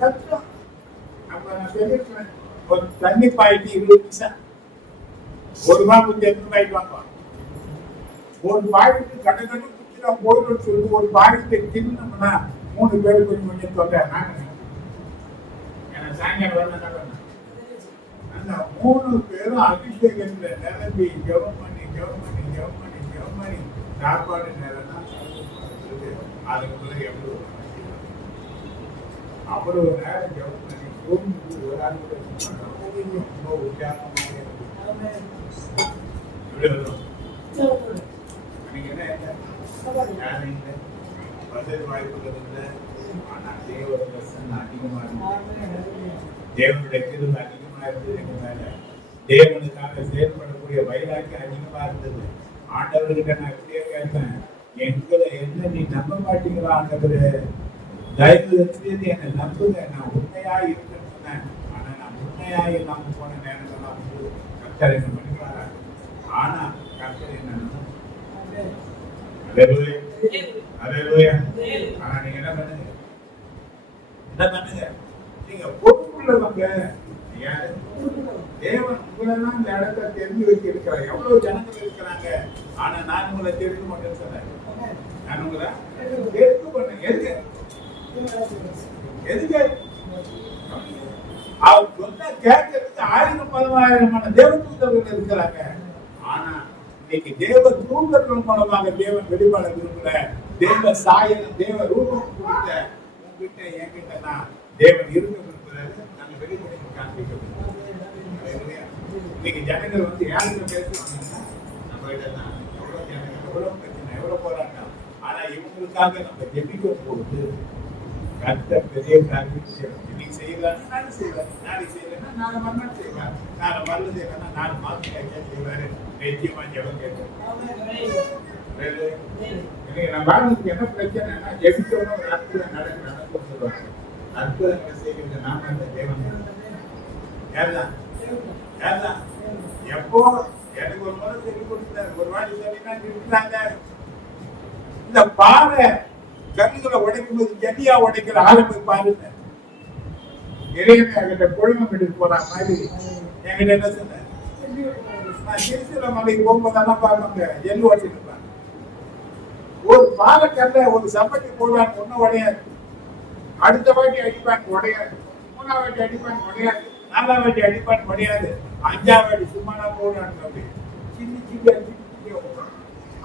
கஷ்டம். அப்ப நான் சொல்லிருக்கேன், ஒரு தண்ணி பாயிட்டு 20 பைசா, ₹1 8 ரூபாய்க்கு வாங்குவாங்க. ஒரு பாயிட்டு கடை குடிச்சிடா போயிடும் சொல்லி ஒரு பாயிட்டு தின்னோம்னா 3 பேருக்கு கொஞ்சம் தொகை. நாங்க சாயங்காலம் வரணும். அந்த 3 பேரும் அபிஷேகத்துல நிரம்பி ஜெபம் பண்ணி சாப்பாடு நேரம் அதுக்குள்ள எவ்வளவு அவ்வளவு நேரம் ஜெபம் பண்ணி போகும்போது ஒரு ஆள் ரொம்ப உற்சாகமாக வசதி வாய்ப்புகள் இல்லை. ஆனா தேவ பிரசன்னம் அதிகமா இருந்தது. தேவனுடைய கிருபை அதிகமா இருந்தது எங்க மேல. தேவனுக்காக செயல்படக்கூடிய வைராக்கியம் அதிகமா இருந்தது. ஆண்டவர்கிட்ட நான் இப்படியே கேட்பேன், எங்களை என்ன நீ நம்ப மாட்டீங்களா ஆண்டவரு? தயவு செஞ்சு என்னை நம்புங்க, நான் உண்மையா இருக்கேன்னு சொன்னேன். ஆனா நான் உண்மையா இல்லாம போன நேரங்கள்லாம் வந்து கர்த்தர் என்ன பண்ணிக்கிறாரா? ஆனா கர்த்தர் என்ன ஆனா நீங்க என்ன பண்ணுங்க, நீங்க பொறுப்புள்ளவங்க. தேவன் உங்களெல்லாம் இந்த இடத்தை தெரிஞ்சு வச்சு இருக்கிறார். எவ்வளவு ஜனங்கள் இருக்கிறாங்க, ஆனா நான் உங்களை தெரிந்து கொண்டேன்னு சொன்னேன். நான் உங்களை தெரிந்து கொண்டேன். எதுக்கு அவர் சொன்ன கேட்கறதுக்கு 1000-10,000 தேவதூதர்கள் இருக்கிறாங்க. ஆனா இன்னைக்கு தேவ தூதர்கள் மூலமாக தேவன் வெளிப்பாட விரும்பல. தேவ சாயல் தேவ ரூபம் கொடுத்த உங்ககிட்ட என்கிட்ட நான் தேவன் இருக்க விரும்புறாரு. நாங்க வெளிப்படை காண்பிக்க விரும்புறோம். இன்னைக்கு ஜனங்கள் வந்து யாருக்கு பேசுவாங்கன்னா நம்ம கிட்ட எவ்வளவு ஜனங்கள், எவ்வளவு பிரச்சனை, எவ்வளவு போராட்டம். ஆனா இவங்களுக்காக நம்ம ஜெபிக்க போகுது கர்த்தர் பெரிய காரியம் செய்யணும். இன்னைக்கு செய்யலாம், நாளைக்கு செய்யலாம், நாளைக்கு செய்யலன்னா நாளை மறுநாள் செய்வார், நாளை மறுநாள் செய்யலன்னா 4 மாதம் கழிச்சா செய்வாரு. நிச்சயமா ஜெபம் கேட்கணும். நம்ம வாழ்க்கைக்கு என்ன பிரச்சனைனா ஜெபிச்சவனும் ஒரு அற்புதம் நடக்கும் சொல்லுவாங்க. அற்புதங்களை செய்கின்ற நாம அந்த தேவன் யாருதான் யாருதான் எப்போ எனக்கு ஒரு முறை சொல்லி கொடுத்தாரு. ஒரு வாட்டி சொல்லினா நிறுத்தாங்க. இந்த பாறை கண்ணுகளை உடைக்கும் போது ஜட்டியா உடைக்கிற ஆரம்பி பாருங்க. இறைவனை கொழும்பு எடுத்து போற மாதிரி என்கிட்ட என்ன சொன்ன, நான் திருச்சியில மலைக்கு போகும்போதெல்லாம் பாருங்க எள்ளு ஓட்டிட்டு இருப்பாங்க. ஒரு பாலக்கல்ல ஒரு சப்பட்டி போடுவாங்க, ஒன்னும் உடையாது. அடுத்த வாட்டி அடிப்பான் உடையாது, 3ஆவது வாட்டி அடிப்பான் உடையாது, 4ஆவது வாட்டி அடிப்பான் உடையாது, 5ஆவது வாட்டி சும்மா போடுறாங்க. அப்படி சின்ன சின்ன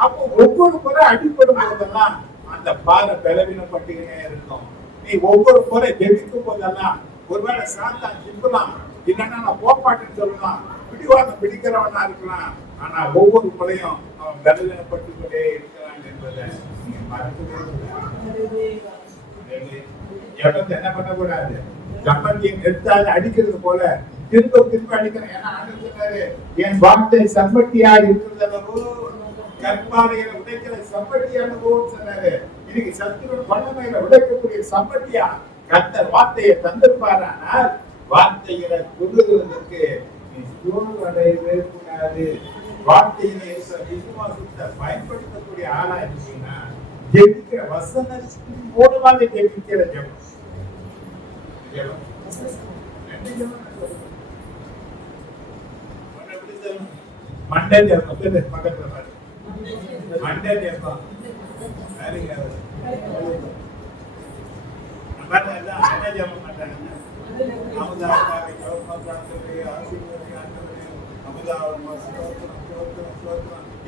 அப்போ ஒவ்வொரு முறை அடிப்படும் போதெல்லாம் அந்த பாறை பலவீனப்பட்டுக்கிட்டே இருக்கும். நீ ஒவ்வொரு முறை ஜெபிக்கும் போதெல்லாம் ஒருவேளை சாத்தான் சிம்பலாம், இல்லைன்னா நான் போப்பாட்டுன்னு சொல்லலாம், பிடிவாதம் பிடிக்கிறவனா இருக்கலாம். ஆனா ஒவ்வொரு முறையும் அவன் பலவீனப்பட்டுக்கிட்டே இருக்கிறான் என்பதை நீங்க மறக்கவே என்ன பண்ணக்கூடாது. சம்பந்தியை நிறுத்தாது அடிக்கிறது போல திரும்ப திரும்ப அடிக்கிறேன். ஏன்னா சொன்னாரு, என் வார்த்தை சம்பட்டியா இருக்கிறதோ கற்பாறையில உடைக்கிற சம்பட்டியானவோ சொன்னாரு. இன்னைக்கு சத்துருவின் வல்லமையில உடைக்கக்கூடிய சம்பட்டியா கர்த்தர் வார்த்தையை தந்திருப்பாரானால் வார்த்தைகளை சொல்லுகிறதுக்கு நீ சோர்வு அடையவே கூடாது. வார்த்தையில விசுவாசத்தை பயன்படுத்தக்கூடிய ஆளா இருந்தீங்கன்னா ஜெபிக்கிற வசனத்தின் மூலமாக ஜெபிக்கிற ஜெபம் மண்டே ஜெபம் பக்கத்துல பாரு. மண்டே ஜெபம் என்ன ஜெபம் பண்றாங்க? அமுதாவை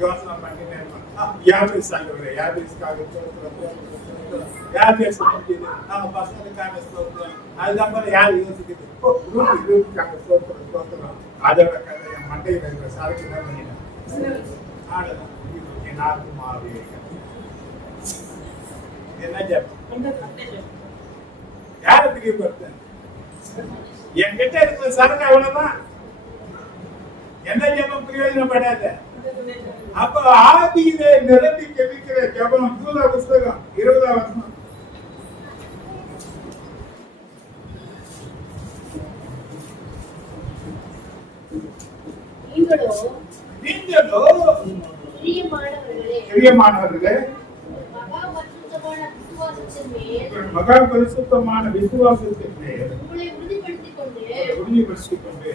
யோசனை பண்ணிட்டே இருப்பாங்க. யாபேஸ் ஆண்டவரே, யாபேஸ்க்காக யாபேஸ் நம்ம பசங்களுக்காக ஸ்தோத்திரம். அதுக்கப்புறம் யார் யோசிக்குது? ரூபிக்காக ஸ்தோத்திரம். அதோட கதை என் மண்டையில் இருக்கிற சாலைக்கு என்ன பண்ணிட்டேன்? ஆடுதான் என் ஆத்மாவே. என்ன ஜெபம்? யாரை பிரியப்படுத்த? என்கிட்ட இருக்கிற சரக்கு அவ்வளவுதான். என்ன ஜெபம் பிரயோஜனப்படாத. அப்ப ஆதியிலே நிரம்பி ஜெபிக்கிற ஜெபம் தூத புஸ்தகம் 20ஆம் வசனம். நீங்களோ பிரியமானவர்களே மகா பரிசுத்தமான விசுவாசத்தின் மேல் உங்களை உறுதிப்படுத்திக் கொண்டு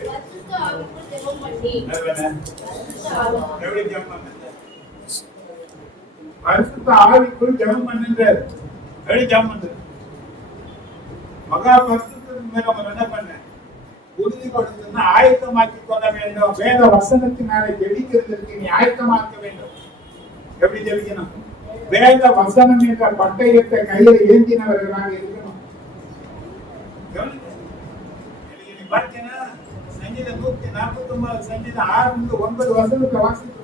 பரிசுத்த ஆவிக்குள் ஜெபம் பண்ணுங்கள். மகா பரிசுத்தத்தின் மேல் நம்ம என்ன பண்ண உறுதிப்படுத்தினா ஆயத்தமாக்கிக் கொள்ள வேண்டும். வேத வசனத்தினாலே ஜெபிக்கிறதற்கு நீ ஆயத்தமாக்க வேண்டும். எப்படி ஜெபிக்கணும்? வேத வசனம் என்ற பட்டயத்தை கையில ஏந்தினவர்களாக இருக்கணும். சங்கீதம் 149 சங்கீதம் 6-9 வசனத்தை வாசிக்கிறோம்.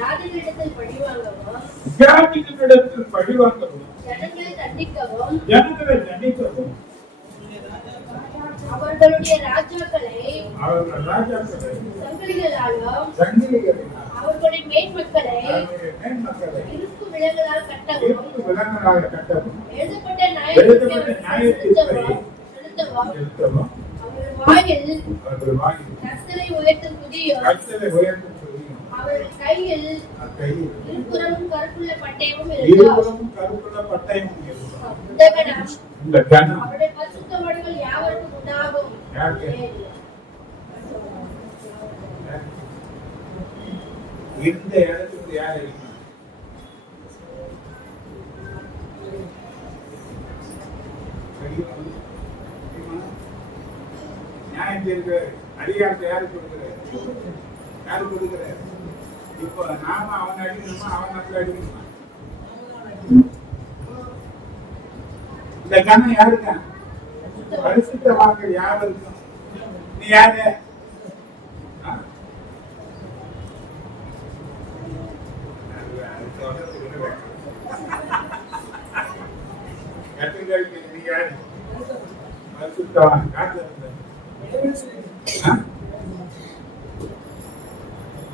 ஜாதிகளிடத்தில் பழிவாங்கவும் ஜாதிகளிடத்தில் பழிவாங்கவும் ஜனங்களை தண்டிக்கவும் ஜனங்களை தண்டிக்கவும் அவர்களுடைய ராஜாக்களை அவர்கள் ராஜாக்களை சங்கிலிகளாலும் சங்கிலிகளினால் அவர்களுடைய மேன்மக்களை அவருடைய மேன்மக்களை இருக்கு விலங்குகளால் கட்டவும் இருப்பு விலங்குகளாக கட்டவும் எழுதப்பட்ட எழுதப்பட்ட நியாயத்தீர்ப்பை செலுத்தவும் செலுத்தவும் அவர்கள் வாயில் அவர்கள் வாங்கி கர்த்தரை உயர்த்தும் துதியும் கர்த்தரை உயர்த்தும் துதியும் அவர்கள் கையில் கையில் இருபுறமும் கருப்புள்ள பட்டயமும் இருக்கும் இருபுறமும் கருப்புள்ள பட்டயமும் இருக்கும். இந்த கணம் இந்த கணம் அவருடைய பரிசுத்தவான்கள் யாவருக்கும் உண்டாகும் யாருக்கு? இந்த இடத்துக்கு யார் இருக்கணும்? நியாயம் தீர்க்க அதிகாரத்தை யாரு கொடுக்கிறார்? யாரு கொடுக்கிறார்? இப்போ நாம அவன் அடிக்கணுமா அவன் நம்மள அடிக்கணுமா? இந்த கண்ணம் யாருக்கா? பரிசுத்த வாக்கள் யாருக்கும்? நீ யாரு? ஆ? அது சொல்றதுக்கு கூட வேண்டாம். கட்டுங்களுக்கு நீ யாரு? பரிசுத்தவான் காட்டு. ஆ?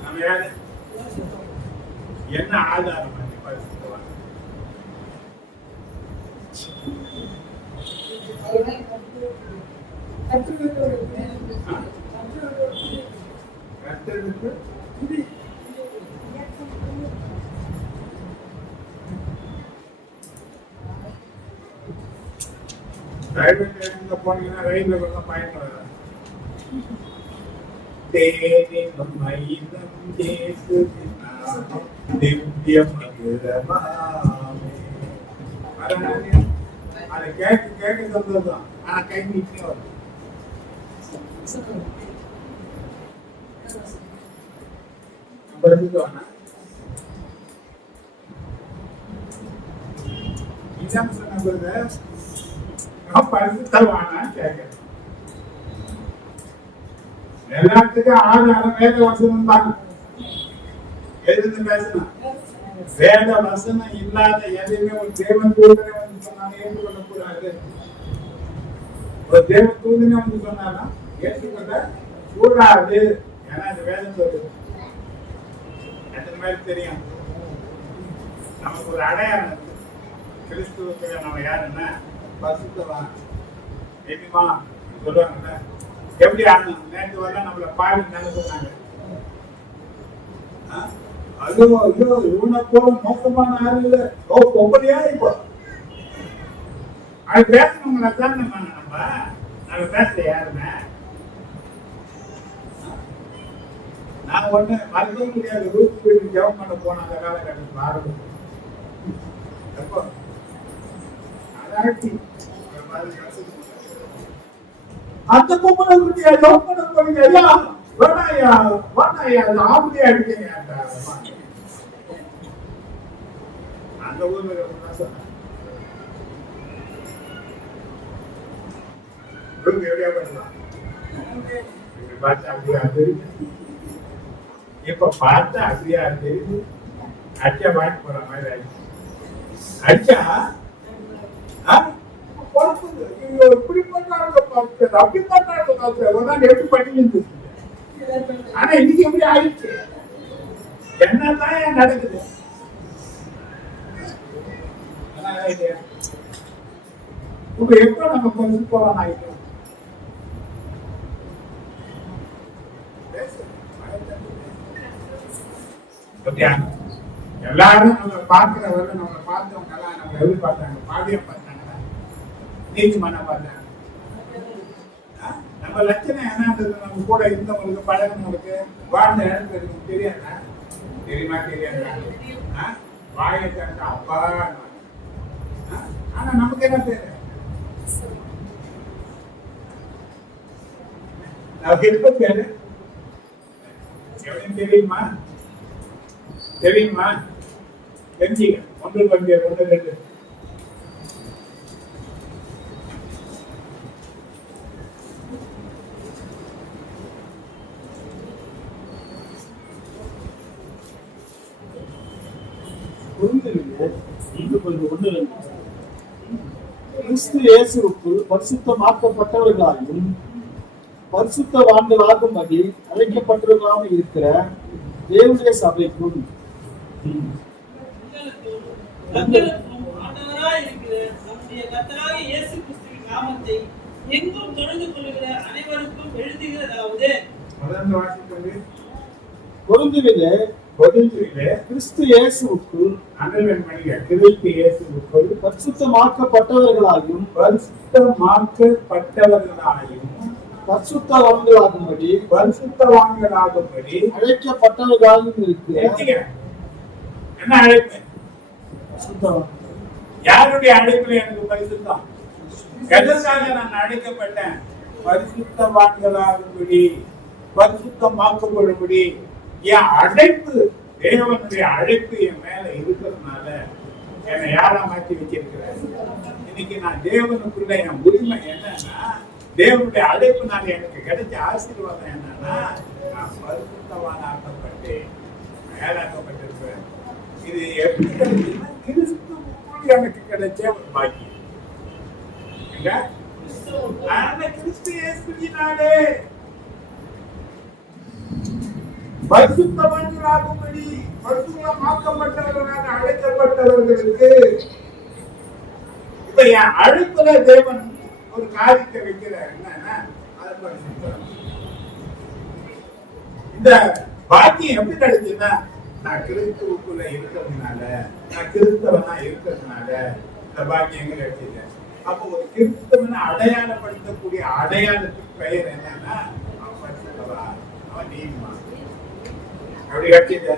நம்ம யாரு? என்ன ஆதாரம் அது பரிசுத்தவான்? கர்த்தருக்கு ரயில்வே ஸ்டேஷன்ல போனீங்கன்னா ரயில்வே பக்கம் பயணம் வராது. தேனிலும் மயிலும் இயேசுவின் நாமம் திவ்யம் மதுரமாமே. வரலாறு அதை கேட்க கேட்க சந்தோஷம். ஆனா கை நீட்டே வரும். பரிசுத்தவானா? இதான் சொன்ன பிரதர், நான் பரிசுத்தவானா கேட்கிறேன். எல்லாத்துக்கும் ஆதாரம் வேத வசனம் தான். எதுன்னு பேசணும்? வேத வசனம் இல்லாத எதையுமே ஒரு தேவன் தூதனை வந்து சொன்னாலும் ஏற்றுக்கொள்ளக்கூடாது. ஒரு தேவன் தூதனை வந்து சொன்னாலும் ஏற்றுக்கொள்ள கூடாது. ஏன்னா அது வேதம் சொல்லுது. எத்தனை மாதிரி தெரியும்? நமக்கு ஒரு அடையாளம் இருக்கு. கிறிஸ்துவத்துல நம்ம யாருன்னா பரிசுத்தவான் எப்படிமா சொல்லுவாங்கல்ல. எப்படி ஆடணும்? நேற்று வரலாம் நம்மள பாடி தானே சொன்னாங்க. ஐயோ ஐயோ இவனை போல மோசமான ஆள் இல்ல. ஓ பொம்பளையா இப்போ அது பேசணுங்களா தான் நம்ம பேசல யாருன்னு நான் ஒண்ணு மறக்க முடியாது. ரூட் போயிட்டு ஜெபம் பண்ண போன அந்த காலகட்டத்தில் ஆரம்பம் எப்போ அதாட்டி அந்த பொம்பளை குட்டியா ஜெபம் பண்ண போறீங்க. ஐயா வேணாயா வேணாயா அது ஆம்பளையா இருக்கீங்க. அந்த ஊர்ல சொன்னேன் எப்படியா பண்ணலாம். அப்படியா தெரியுது. இப்ப பார்த்தா அப்படியா தெரியுது. அச்சா வாங்கி போற மாதிரி ஆயிடுச்சு. அச்சா இப்படி பண்ணாங்க அப்படி பண்ணாங்க எப்படி பண்ணி. ஆனா இன்னைக்கு எப்படி ஆயிடுச்சு? என்னதான் ஏன் நடக்குது? இப்ப எப்ப நம்ம கொஞ்சம் போலாம் ஆயிட்டோம். எல்லாரும் நம்ம பார்க்கிறவங்க நம்மளை பார்த்தவங்க எல்லாம் நம்ம எதிர்பார்த்தாங்க. பாடியம் பார்த்தாங்க, நீதிமன்றம் பார்த்தாங்க. நம்ம லட்சணம் என்னன்றது நம்ம கூட இருந்தவங்களுக்கு பழகினவங்களுக்கு வாழ்ந்த இடத்துக்கு தெரியாதா? தெரியுமா? தெரியாதா? வாயை தந்த அப்பா. ஆனா நமக்கு என்ன பேரு? நமக்கு இருக்க பேரு எவ்வளவு தெரியுமா? தெரியுமா? தெரிஞ்சுங்க. ஒன்று பங்கு ஒன்று ரெண்டு. புரிந்துவில்லை. இங்கு கொஞ்சம் ஒன்று ரெண்டு. கிறிஸ்து இயேசுவுக்குள் பரிசுத்தமாக்கப்பட்டவர்களாயும் பரிசுத்தவான்களாகும்படி அழைக்கப்பட்டவர்களாக இருக்கிற தேவனுடைய சபைக்கும் தங்களுக்கும் ஆண்டவராய் இருக்கிற நம்முடைய கர்த்தராகிய இயேசு கிறிஸ்துவின் நாமத்தை எங்கும் தொழுது கொள்ளுகிற அனைவருக்கும் எழுதுகிறதாவது முதல்ல வாசிக்கிறது பொருந்துவில்லை. கிறிஸ்து இயேசுவுக்குள் அண்டர்லைன் பண்ணிக்க. கிறிஸ்து இயேசுவுக்குள் பரிசுத்தமாக்கப்பட்டவர்களாயும் பரிசுத்தமாக்கப்பட்டவர்களாயும் பரிசுத்தவான்களாகும்படி பரிசுத்தவான்களாகும்படி அழைக்கப்பட்டவர்களாகவும் இருக்கிற என்ன அழைப்பு? பரிசுத்தவான் யாருடைய அழைப்புல எனக்கு பரிசுத்தம்? எதற்காக நான் அழைக்கப்பட்டேன்? பரிசுத்தவான்களாகும்படி, பரிசுத்தமாக்கப்படும்படி. என் அழைப்பு, தேவனுடைய அழைப்பு என் மேல இருக்கிறதுனால என்னை யாரா மாற்றி வச்சிருக்கிறார். இன்னைக்கு நான் தேவனுக்குள்ள என் உரிமை என்னன்னா, தேவனுடைய அழைப்புனால எனக்கு கிடைச்ச ஆசீர்வாதம் என்னன்னா, நான் பரிசுத்தவானாக்கப்பட்டேன், மேலாக்கப்பட்டிருக்கிறேன். இது எப்படி கிடைச்சுன்னா, கிறிஸ்துவுக்குள் எனக்கு கிடைச்ச ஒரு பாக்கியம். கிறிஸ்து இயேசுவினாலே பரிசுத்தவான்களாகும்படி, பரிசுத்தமாக்கப்பட்டவர்களாக அழைக்கப்பட்டவர்களுக்கு இப்ப என் அழைப்புல தேவன் ஒரு காரியத்தை வைக்கிறார். என்னன்னா, அது பரிசுத்தம். இந்த பாக்கியம் எப்படி கிடைச்சுன்னா, நான் கிறிஸ்துவுக்குள்ள இருக்கிறதுனால, நான் கிறிஸ்தவனா இருக்கிறதுனால இந்த பாக்கியம் எங்க கிடைச்சது. அப்போ ஒரு கிறிஸ்தவனை அடையாளப்படுத்தக்கூடிய அடையாளத்துக்கு பெயர் என்னன்னா, அவன் பரிசுத்தவான், அவன் நீதிமான். அப்படி கிடைச்சது.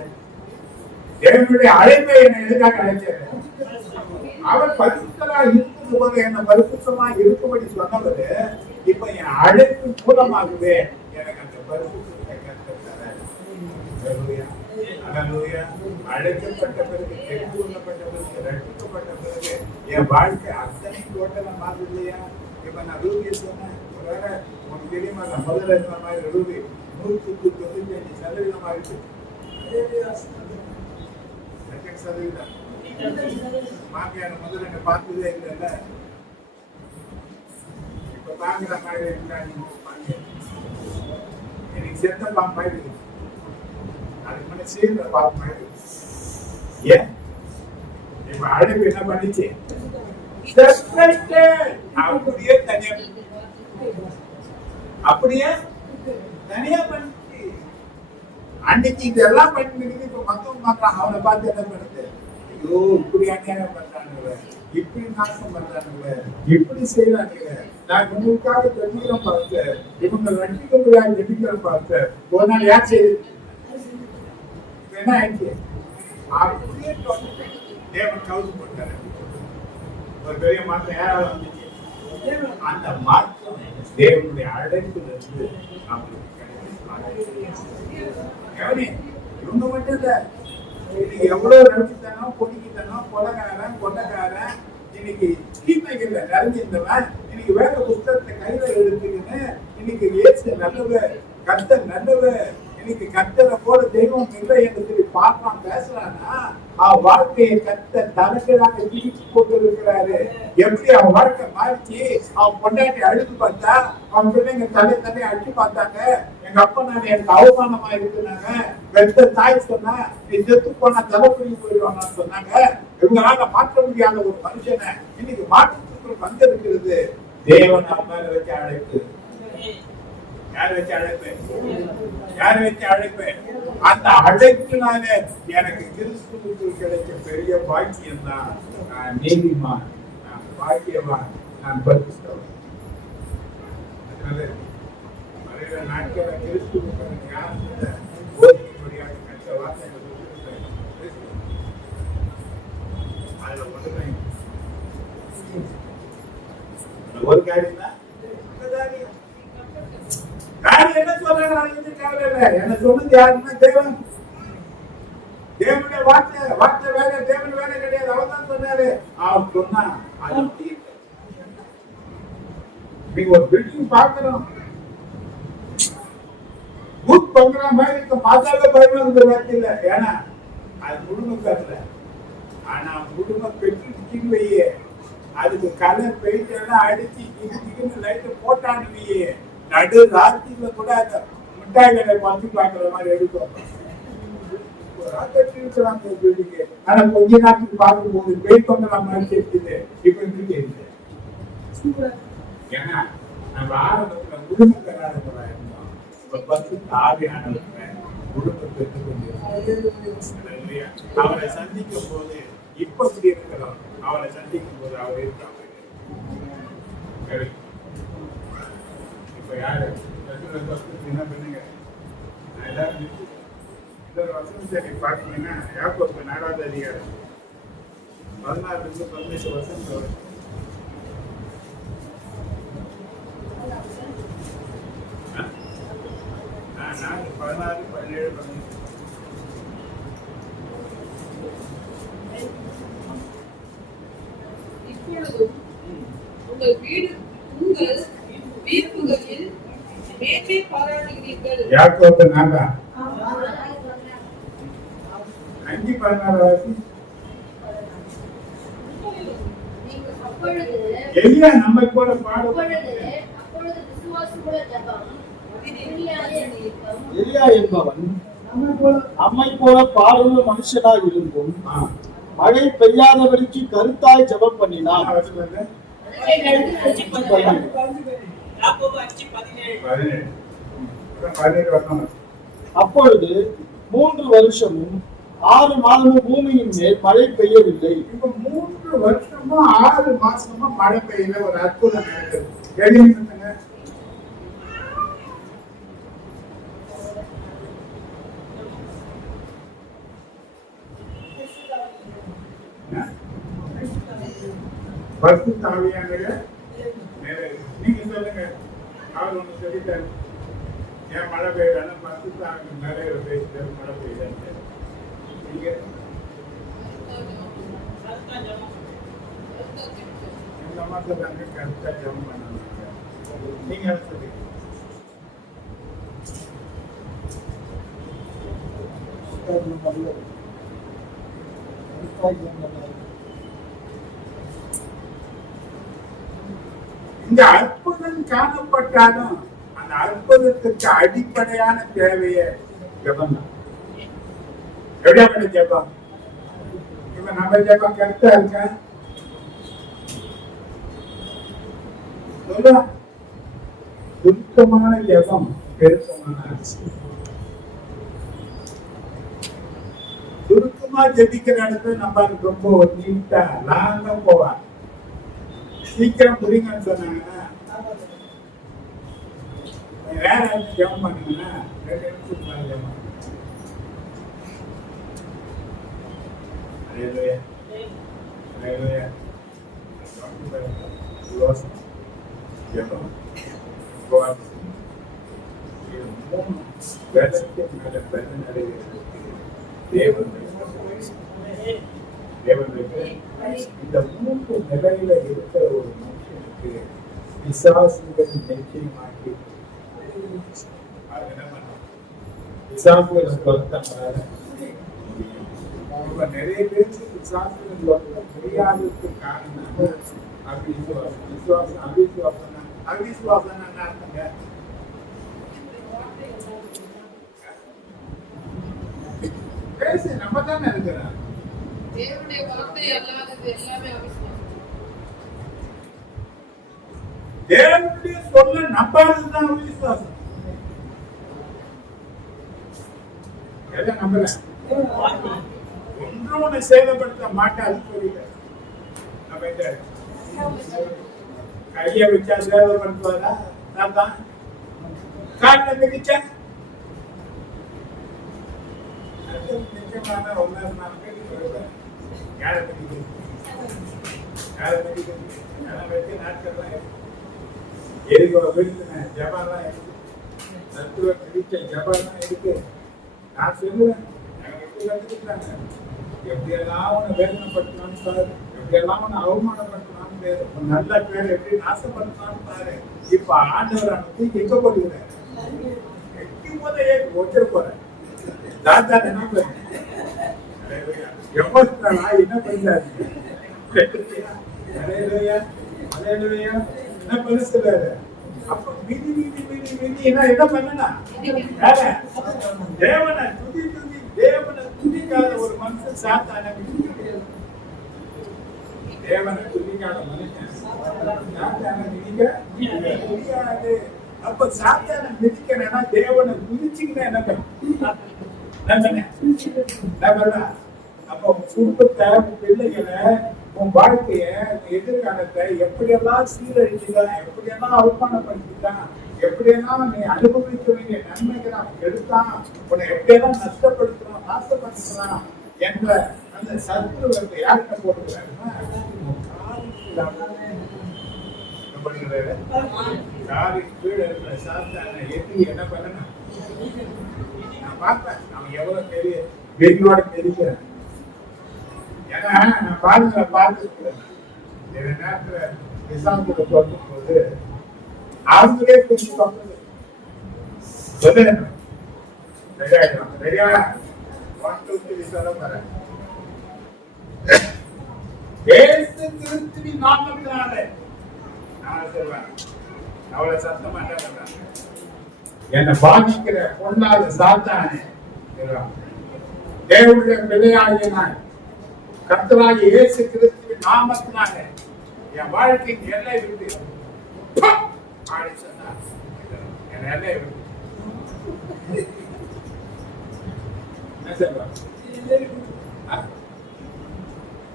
தேவனுடைய அழைப்பை என்னை எதுக்காக அழைச்சாரு? அவர் பரிசுத்தமா இருக்கிறது போல என்ன பரிசுத்தமா இருக்கும்படி சொன்னவர், இப்ப என் அழைப்பு மூலமாகவே எனக்கு அந்த பரிசுத்தத்தை கற்றுத்தரார். அழைக்கப்பட்ட பிறகு, தெரிந்து கொள்ளப்பட்ட பிறகு, ரட்சிக்கப்பட்ட பிறகு என் வாழ்க்கை அத்தனை டோட்டலா மாறுது இல்லையா? இப்ப நான் ரூபியை சொன்னேன், ஒருவேளை உனக்கு தெரியுமா, நான் முதல்ல இருந்த மாதிரி ரூபி 195% இருக்கு. மாமியார் முதல்ல என்ன பார்த்ததே இல்லைல்ல, இப்ப பாக்குற மாதிரி இருந்தா எனக்கு செத்த பாம்பு மாதிரி இருக்கு. அதுக்கு முன்ன சேர்ந்த பாம்பு மாதிரி இருக்கு. ஏன் இப்ப அழைப்பு என்ன பண்ணிச்சு? அப்படியே தனியா, அப்படியே தனியா பண்ணிச்சு. அன்னைக்கு இதெல்லாம் பண்ணிட்டு இப்ப மத்தவங்க மாத்திரம் அவனை பார்த்து என்ன பண்ணுது? ஐயோ, இப்படி அநியாயம் பண்றானுங்க, இப்படி நாசம் பண்றானுங்க, இப்படி செய்யறானுங்க, நான் இவங்களுக்காக தெரிஞ்சுக்கிறேன் பார்த்தேன், இவங்க ரட்சிக்கப்படுறாங்க தெரிஞ்சுக்கிறேன் பார்த்தேன். ஒரு நாள் யார் செய்யுது? என்ன ஆயிடுச்சு? அப்படியே தேவன் கவுது போட்டாரு. ஒரு பெரிய மாற்றம் யாரால வந்துச்சு? அந்த மாற்றம் தேவனுடைய அழைப்புல இருந்து நம்மளுக்கு இவங்க மட்டும் இல்ல, இன்னைக்கு எவ்வளவு ரசித்தனம், பொடிக்கித்தனம், கொலைகாரன், கொண்டக்காரன், இன்னைக்கு தீமைகள்ல நிறைஞ்சிருந்தவன் இன்னைக்கு வேற புத்தகத்தை கையில எடுத்துக்கின்னு இன்னைக்கு இயேசு நல்லவர், கர்த்தர் நல்லவர், இன்னைக்கு கர்த்தரை போல தெய்வம் இல்லை என்று சொல்லி பார்க்கலாம் பேசுறான்னா, அவன் வாழ்க்கையை கர்த்தர் தனக்குறாங்க திருப்பி கொண்டு இருக்கிறாரு. எப்படி அவன் வாழ்க்கை மாறிச்சு? அவன் பொண்டாட்டி அழுது பார்த்தா, அவன் பிள்ளைங்க தன்னை அடிச்சு பார்த்தாங்க. எங்க அப்பா நான் எனக்கு அவமானமா இருக்குனாங்க. பெத்த தாய் சொன்னா, நீ செத்து போனா தலைப்புரி போயிடுவாங்கன்னு சொன்னாங்க. இவங்களால மாற்ற முடியாத ஒரு மனுஷனை இன்னைக்கு மாற்றத்துக்கு வந்திருக்கிறது. தேவன் அவன் மேல வச்ச அழைப்பு. யார் வச்ச அழைப்பு? யார் வச்ச அழைப்பு? அந்த அழைப்பினால எனக்கு கிறிஸ்துவுக்குள் கிடைச்ச பெரிய பாக்கியம் தான். நான் நீதிமான், நான் பாக்கியவான், நான் பரிசுத்தவான். அதனால மறைந்த நாட்கள கிறிஸ்துவுக்கு யார் போதிக்கும்படியாக கற்ற வார்த்தைகள் அதுல ஒன்றுமே ஒரு காரியம் தான். என்ன சொல்றாங்க? என்ன சொன்னது யாருன்னா தேவன். தேவனுடைய வார்த்தை வேற, தேவன் வேற கிடையாது. அவர் தான் சொன்னாரு. அவர் சொன்னா அது நீங்க ஒரு பில்டிங் பார்க்கணும், பூத் பண்ற மாதிரி இருக்க பார்த்தாலே பயமா இருந்த வார்த்தை இல்ல. ஏன்னா அது முழுமை தரல. குடும்பம் பெற்றுன்னு வையே, அதுக்கு கலர் பெயிண்ட் எல்லாம் அடிச்சு திடீர்னு லைட்டு போட்டான்னு வையே, நடு ராத்திரில கூட அந்த மிட்டாய் கடை பத்தி பாக்குற மாதிரி எடுக்கும். ஆனா கொஞ்ச நாட்டுக்கு பார்க்கும் போது பெயிண்ட் பண்ண மாதிரி இருக்குது. இப்ப எப்படி இருக்கு? ஏன்னா நம்ம ஆரம்பத்துல குடும்ப கராரங்களா இருந்தோம். இப்ப பத்து ஆவியானவங்க குடும்பம் பெற்றுக் கொண்டிருக்கிறார். அவரை சந்திக்கும் போது இப்ப எப்படி இருக்கிறோம், அவரை சந்திக்கும் போது அவர் இருக்காங்க. இப்ப யாரு என்ன பண்ணுங்க, எல்லாரும் இந்த வசனத்தை பாத்தீங்கன்னா யாக்கோபு 4வது அதிகாரம் 16 to 18 வசனம் வரும். 16, 17, 18. இப்பொழுதும் உங்கள் வீடுகளில் மேன்மை பாராட்டுகிறீர்கள். யாக்கோபு 4, 5:16 வாசி. எலியா நம்மை போல அப்பொழுது விசுவாசமுள்ள ஜெபம், உறுதியான ஏக்கம், எலியா என்பவன் நம்மை போல பாடுள்ள மனுஷனாய் இருந்தும் மழை பெய்யாதபடிக்கு கருத்தாய் ஜெபம் பண்ணினான். யாக்கோபு 5:17. அப்பொழுது 3 வருஷமும் 6 மாதமும் பூமியின் மேல் மழை பெய்யவில்லை. இப்ப 3 வருஷமா 6 மாசமா மழை பெய்யல. ஒரு அற்புதம் நடக்குது. கேள்விப்பட்டீங்க? பரிசுத்த ஆவியானவர் மேலே நீங்க சொல்லுங்க. அவர் ஒண்ணு சொல்லிட்டாரு, ஏன் மழை பெய்யலன்னா பரிசுத்த ஆவி மேலே பேசிட்டாரு, மழை பெய்யல. நீங்க இந்த மாதிரி தாங்க கருத்தா ஜெபம் பண்ணாங்க. நீங்க என்ன சொல்றீங்க? இந்த அற்புதம் காணப்பட்டாலும் அந்த அற்புதத்திற்கு அடிப்படையான தேவையை ஜெபம் தான். எப்படியாப்பட்ட ஜெபம்? இப்ப நம்ம ஜெபம் கருத்தா இருக்க சொல்ல, சுருக்கமான ஜெபம் பெருக்கமான சுருக்கமா ஜெபிக்கிற இடத்துல நம்ம ரொம்ப நீட்டா லாங்கா போவாங்க. சீக்கிரம் புரியுங்கன்னு சொன்னாங்கன்னா வேற யாரும் ஜெபம் பண்ணுங்கன்னா 2 நிமிஷத்துக்கு மேல ஜெபம். Hallelujah. Hallelujah. யோசனை ஜெபம் இந்த 3 நிலையில இருக்கிற ஒரு மனுஷனுக்கு பிசாசுகள் நிச்சயமாக்கி பிசாசுகளை பொறுத்தவரை நிறைய பேருக்கு பிசாசுகள் முடியாததுக்கு காரணம் அவிசுவாசம். விசுவாசம் அவிசுவாசம். அவிசுவாசம் என்ன அர்த்தங்க? பேசு, நம்ம தானே இருக்கிறோம். தேவனுடைய வார்த்தை அல்லாதது எல்லாமே அவிசுவாசம். தேவனுடைய சொல்ல நம்பாததுதான் அவிசுவாசம். எல்லாம் நம்பல. ஒன்று சேதப்படுத்த மாட்டாது புரியல. நம்ம கைய வச்சா சேதப்படுத்துவாரா? நான் காட்டுல மிதிச்சா நிச்சயமான ஒன்னாரு யாரை மிதிக்கிறது? யாரை மிதிக்கிறது? எல்லாம் வச்சு நாட்கள்லாம் இருக்கு. எதுக்கு விடுத்துன ஜபாலாம் இருக்கு. தத்துவ மிதிச்ச ஜபாலாம் இருக்கு. நான் சொல்லுவேன், கத்துக்கிட்டாங்க எப்படியெல்லாம் உன்னை வேதனைப்படுத்தலான்னு பாரு, எப்படியெல்லாம் உன்னை அவமானப்படுத்தலான்னு பேரு, நல்ல பேர் எப்படி நாசப்படுத்தலான்னு பாரு. இப்ப ஆண்டவர் அனுப்பி எங்க போடுகிறார்? எட்டி போதையே ஒற்ற போறேன். தாத்தா என்ன எமோஷனலா என்ன பண்றாரு? ஹalleluya ஹalleluya என்ன பண்ணுறாரு? அப்ப மிதி மிதி மிதி மிதினா என்ன பண்ணனா? தேவனை துதி துதி தேவனை துதிக்காத ஒரு மனுஷன் சாத்தானை மிதிக்கிறான். தேவனை துதிக்காத மனுஷன் சாத்தானை மிதிக்க முடியாது. அப்ப சாத்தானை மிதிக்கணும்னா தேவனை துதிச்சிங்கன்னா என்ன பண்ண? அப்ப உன் குடும்பத்தை, உன் பிள்ளைகளை, உன் வாழ்க்கைய, எதிர்காலத்தை எப்படியெல்லாம் சீரழிச்சுதான், எப்படியெல்லாம் அவமானப்படுத்திட்டான், எப்படியெல்லாம் நீ அனுபவிக்க வேண்டிய நன்மைகளை அவன் எடுத்தான், உன்னை எப்படியெல்லாம் நஷ்டப்படுத்துறான், நாசப்படுத்துறான் என்ற அந்த சத்துருவத்தை யார்கிட்ட போட்டுக்கிறாருன்னா காரின் கீழே இருக்கிற சாத்தானை எதிரி என்ன பண்ணணும்? நான் பார்ப்பேன் அவன் எவ்வளவு பெரிய வெறியோட தெரிகிறேன். ஏன்னா நான் பாருங்க பார்த்துருக்கிறேன். நேரத்துல நிசாந்தத்தை சொல்லும் போது அவங்களே கொஞ்சம் சொல்றது சொல்லுங்க. ரெடியா 1 2 3 சொல்ல போறேன். இயேசு கிறிஸ்துவின் நாமத்தினாலே நான் சொல்றேன். அவ்வளவு சத்தமா என்ன பண்றாங்க? என்னை பாதிக்கிற பொல்லாத சாத்தானே, தேவனுடைய பிள்ளையாகிய நான் கர்த்தராகிய இயேசு கிறிஸ்துவின் நாமத்தினாலே என் வாழ்க்கையின் எல்லை விட்டு ஆடி சொன்னார். என் எல்லை விட்டு என்ன சொல்றாங்க?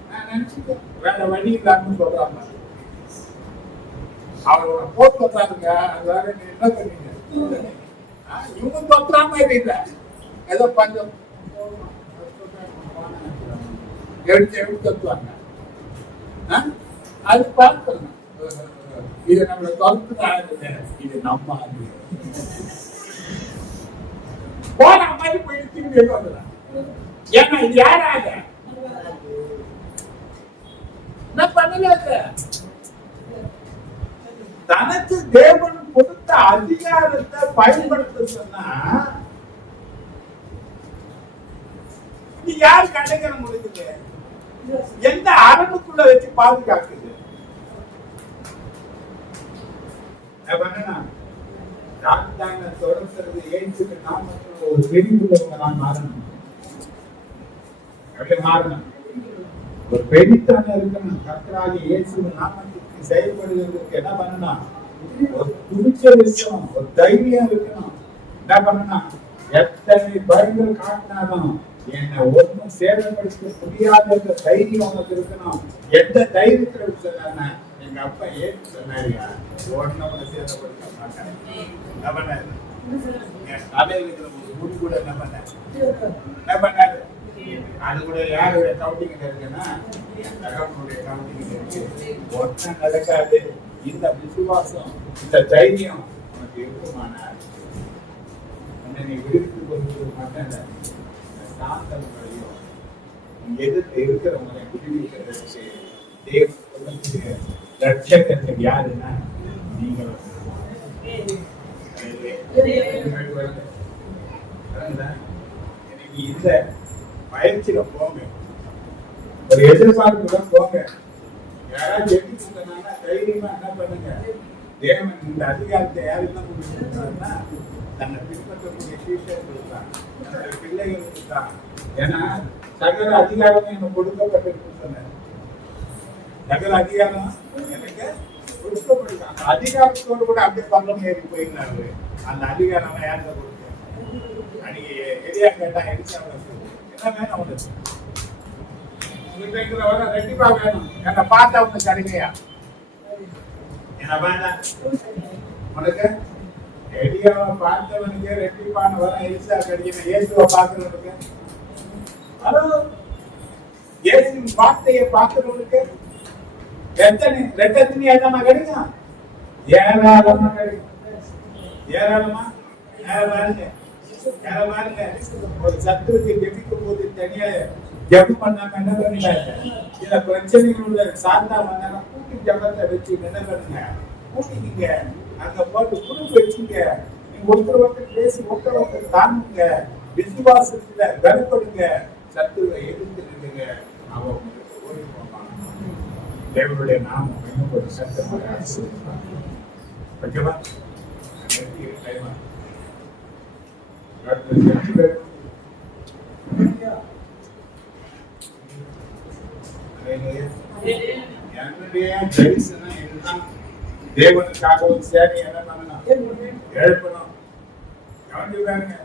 நான் நினைச்சுட்டேன் வேற வழி இல்லாம சொல்றாங்க. அவரோட போட்டு பாருங்க. அதாவது நீ என்ன பண்ணீங்க? இவங்க தொத்துறாம இல்லை, ஏதோ பஞ்சம் எடுத்து தத்துவாங்க. அது பார்க்கணும். இது நம்மளை தொத்துறாங்க. இது நம்ம போன மாதிரி போயிட்டு திரும்பி வந்துடலாம். ஏன்னா இது யாராக என்ன பண்ணல? தனக்கு தேவன் கொடுத்த அதிகாரத்தை பயன்படுத்த சொன்னா யாரு கடைக்கிற முடியுது? எந்த அரணுக்குள்ள வச்சு பாதுகாக்குது? தொடர்ந்து ஏற்றுக்கு நாமத்தில் ஒரு பெரிய நான் மாறணும். அப்படி மாறணும். ஒரு பெரித்தான இருக்கணும். கர்த்தராகிய இயேசுவின் நாமத்துக்கு செயல்படுவதற்கு என்ன பண்ணணும்? ஒரு துணிச்சல் இருக்கணும், ஒரு தைரியம் இருக்கணும். என்ன பண்ணணும்? எத்தனை பயங்கள் காட்டினாலும் என்னை ஒன்றும் சேதப்படுத்த முடியாத தைரியம் உனக்கு இருக்கணும். எந்த தைரியத்தில் சொன்ன எங்க அப்பா ஏன் சொன்னாரியா? ஒன்னும் உன்னை சேதப்படுத்த மாட்டேன். என்ன பண்ணாரு? என் தலையில் இருக்கிற ஒரு முடி கூட என்ன பண்ணாரு? அது கூட யாருடைய கவுண்டிங் இருக்குன்னா தகவனுடைய கவுண்டிங் இருக்கு. ஒன்றும் நடக்காது. இந்த விசுவாசம், இந்த தைரியம் உனக்கு இருக்குமானால் நீ விடுவித்து கொண்டு மாட்டேன். சாந்தம் வழியும் எதிர்த்து இருக்கிறவங்களை விடுவிக்கிறதுக்கு தேவன் சொல்லக்கூடிய ரட்சகர்கள் யாருன்னா நீங்களும். இந்த பயிற்சியில போங்க, ஒரு எதிர்பார்ப்புல போங்க. யாராவது ஜெபிச்சுட்டாங்கன்னா தைரியமா என்ன பண்ணுங்க? தேவன் இந்த அதிகாரத்தை யாருதான் கொடுத்துருக்காருன்னா தன்னை பின்பற்றக்கூடிய சீஷர்கள் தான், தன்னுடைய பிள்ளைகளுக்கு தான். ஏன்னா சகல அதிகாரம் எனக்கு கொடுக்கப்பட்டிருக்கு சொன்னார். சகல அதிகாரம் எனக்கு கொடுக்கப்பட்டிருக்காங்க. அதிகாரத்தோடு கூட அப்படியே பக்கம் ஏறி போயிருந்தாரு. அந்த அதிகாரம் யாருங்க கொடுக்க? அன்னைக்கு எரியா கேட்டா எரிச்சா என்ன வேணும் அவனுக்கு? உங்களுக்கு வர ரெட்டிப்பா வேணும். என்ன பார்த்தா உனக்கு கிடைக்கையா? என்ன வேண்டாம் உனக்கு? எரியாவை பார்த்தவனுக்கு ரெட்டிப்பான வர எரிச்சா கிடைக்கணும். இயேசுவை பார்க்கிறவனுக்கு, ஹலோ இயேசுவின் வார்த்தையை பார்க்கிறவனுக்கு எத்தனை ரெட்டத்தினி ஏதாமா கிடைக்கும்? ஏராளமா கிடைக்கும். ஏராளமா பாருங்க. ஒரு சத்துருக்கு ஜெபிக்கும் போது தனியா ஜெபம் பண்ணாம என்ன பண்ணுங்க? சில பிரச்சனைகளோட சாந்தா வந்தாங்க. கூட்டி ஜபத்தை வச்சு என்ன பண்ணுங்க? கூட்டிக்கிங்க, அங்க போட்டு குடும்ப வச்சுங்க. நீங்க ஒருத்தர் பேசி ஒருத்தர் தாங்குங்க. விசுவாசத்துல கருப்படுங்க. சத்துருவை எதிர்த்து நின்றுங்க, அவன் உங்களுக்கு ஓடி போவான். தேவனுடைய நாமம் இன்னும் ஒரு சத்தமாக ஆசீர்வதிப்பார். ஓகேவா? டைம் என்னுடைய தரிசனம் இதுதான். தேவனுக்காக ஒரு சேவை என்ன பண்ணணும்? எழுப்பணும். கவனிச்சுக்காருங்க,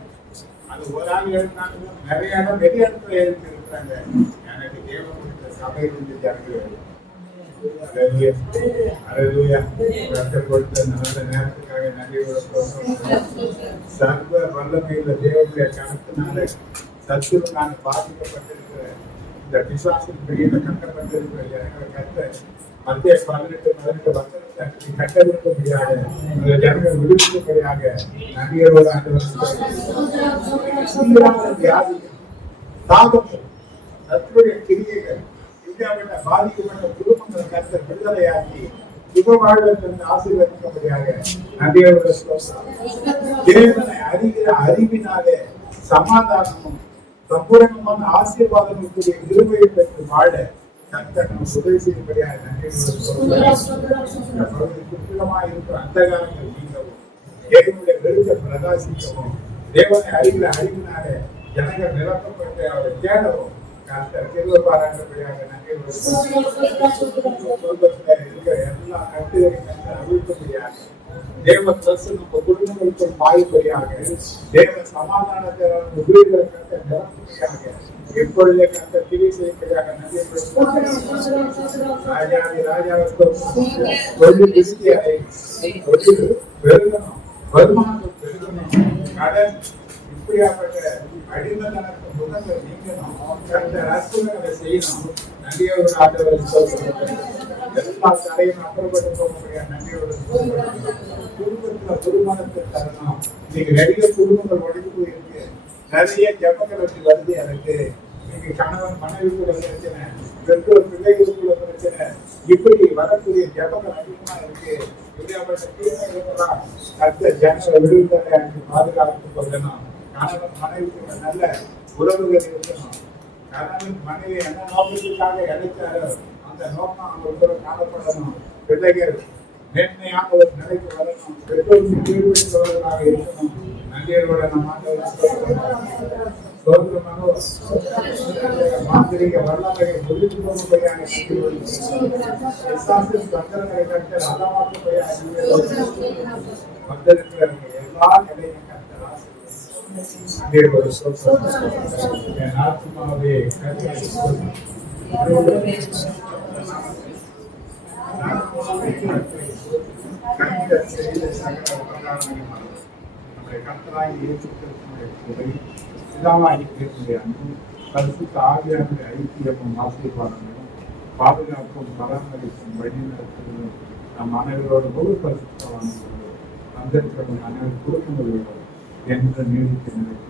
அது ஒரு ஆள் எழுப்பினாங்க, நிறைய இடம் வெளி இடத்துல எழுப்பி இருக்கிறாங்க. எனக்கு தேவன் கொடுத்த சபை இருந்து ஜனங்கள் கொடுத்த நல்ல நேரத்துக்காக நன்றி. சர்வ வல்லமையில தேவனுடைய கணத்தினால சத்துரு நான் பாதிக்கப்பட்டிருக்கிற இந்த பிசாசின் பிடியில கட்டப்பட்டிருக்கிற ஜனங்களை கட்ட மத்திய 18 வசனத்தை கட்டவிழ்க்கும்படியாக இந்த ஜனங்கள் விடுவிக்கும்படியாக நன்றியோடு வியாதி தாகங்கள் சத்துருடைய கிரியைகள் இந்தியாவில பாதிக்கப்பட்ட குடும்பங்களை கட்ட விடுதலையாக்கி சுக வாழ்வதற்கு ஆசீர்வதிக்கும்படியாக நன்றியோடு தேவனை அறிகிற அறிவினாலே சமாதானமும் சம்பூரணமான ஆசீர்வாதங்களுக்குரிய கிருபையை பெற்று வாழ கர்த்தர் உதவி செய்யும்படியாக நன்றியோடு சுத்தமாக இருக்கிற அந்தகாரங்கள் நீங்கவும் தேவனுடைய வெளிச்ச பிரகாசிக்கவும் தேவனை அறிகிற அறிவினாலே ஜனங்கள் நிரப்பப்பட்டு அவரை தேடவும் கர்த்தர் கிருபை பாராட்டும்படியாக நன்றியோடு இருக்கிற எல்லா கட்டுகளையும் கர்த்தர் அவிழ்க்கும்படியாக தேவ தரிசனம் குடும்பங்களுக்குள் பாயும்படியாக தேவ சமாதானத்தை வீடுகளை கர்த்தர் நிரப்பும்படியாக எப்பொழுதே கர்த்தர் கிரி செய்யும்படியாக ராஜாவி ராஜாவுக்கு தொழில் திருப்தியை தொழில் பெருகணும், வருமானங்கள் பெருகணும், கடன் இப்படியாப்பட்ட அடிமதனத்து முகங்கள் நீங்கணும், கர்த்தர் அற்புதங்களை செய்யணும். நன்றியோடு ஆண்டவர் எல்லா தடையும் அப்புறப்பட்டு போக முடியாது. நன்றியோடு குடும்பத்துல குடும்பத்தை தரணும். இன்னைக்கு நிறைய குடும்பங்கள் உடைந்து போயிருக்கு, நிறைய ஜபங்கள் வச்சு வருது. எனக்கு இன்னைக்கு கணவன் மனைவிக்குள்ள பிரச்சனை, பெற்றோர் பிள்ளைகளுக்குள்ள பிரச்சனை, இப்படி வரக்கூடிய ஜபங்கள் அதிகமா இருக்கு. இப்படியாப்பட்ட தீர்மானங்களா கர்த்தர் ஜனங்களை விடுதலை பாதுகாத்து கொள்ளணும். கணவன் மனைவிக்குள்ள நல்ல உறவுகள் இருக்கணும். கணவன் மனைவி என்ன நோக்கத்துக்காக அழைத்தாரோ அந்த நோக்கம் அவங்க காணப்படணும். பிள்ளைகள் நேர்மையான ஒரு நிலைக்கு வரணும், பெற்றோருக்கு கீழ்படுத்தவர்களாக இருக்கணும். நன்றியோட மாந்திரிக வல்லமையை முடித்து போகும்படியாக சந்திரங்களை கட்ட நலமாக்கும்படியாக வந்திருக்கிற எல்லா நிலையும் என் ஆத்மாவே ஐக்கியமும் ஆசீர்வாதங்களும் பாதுகாப்பும் பராமரிப்பும் வழிநடத்துவதும் நம் அனைவரோட முழு பரிசுத்தவான்களோடு வந்திருக்கிறவங்க அனைவரும் குடும்பங்களோடு என்று நீடித்து நினைக்கிறோம்.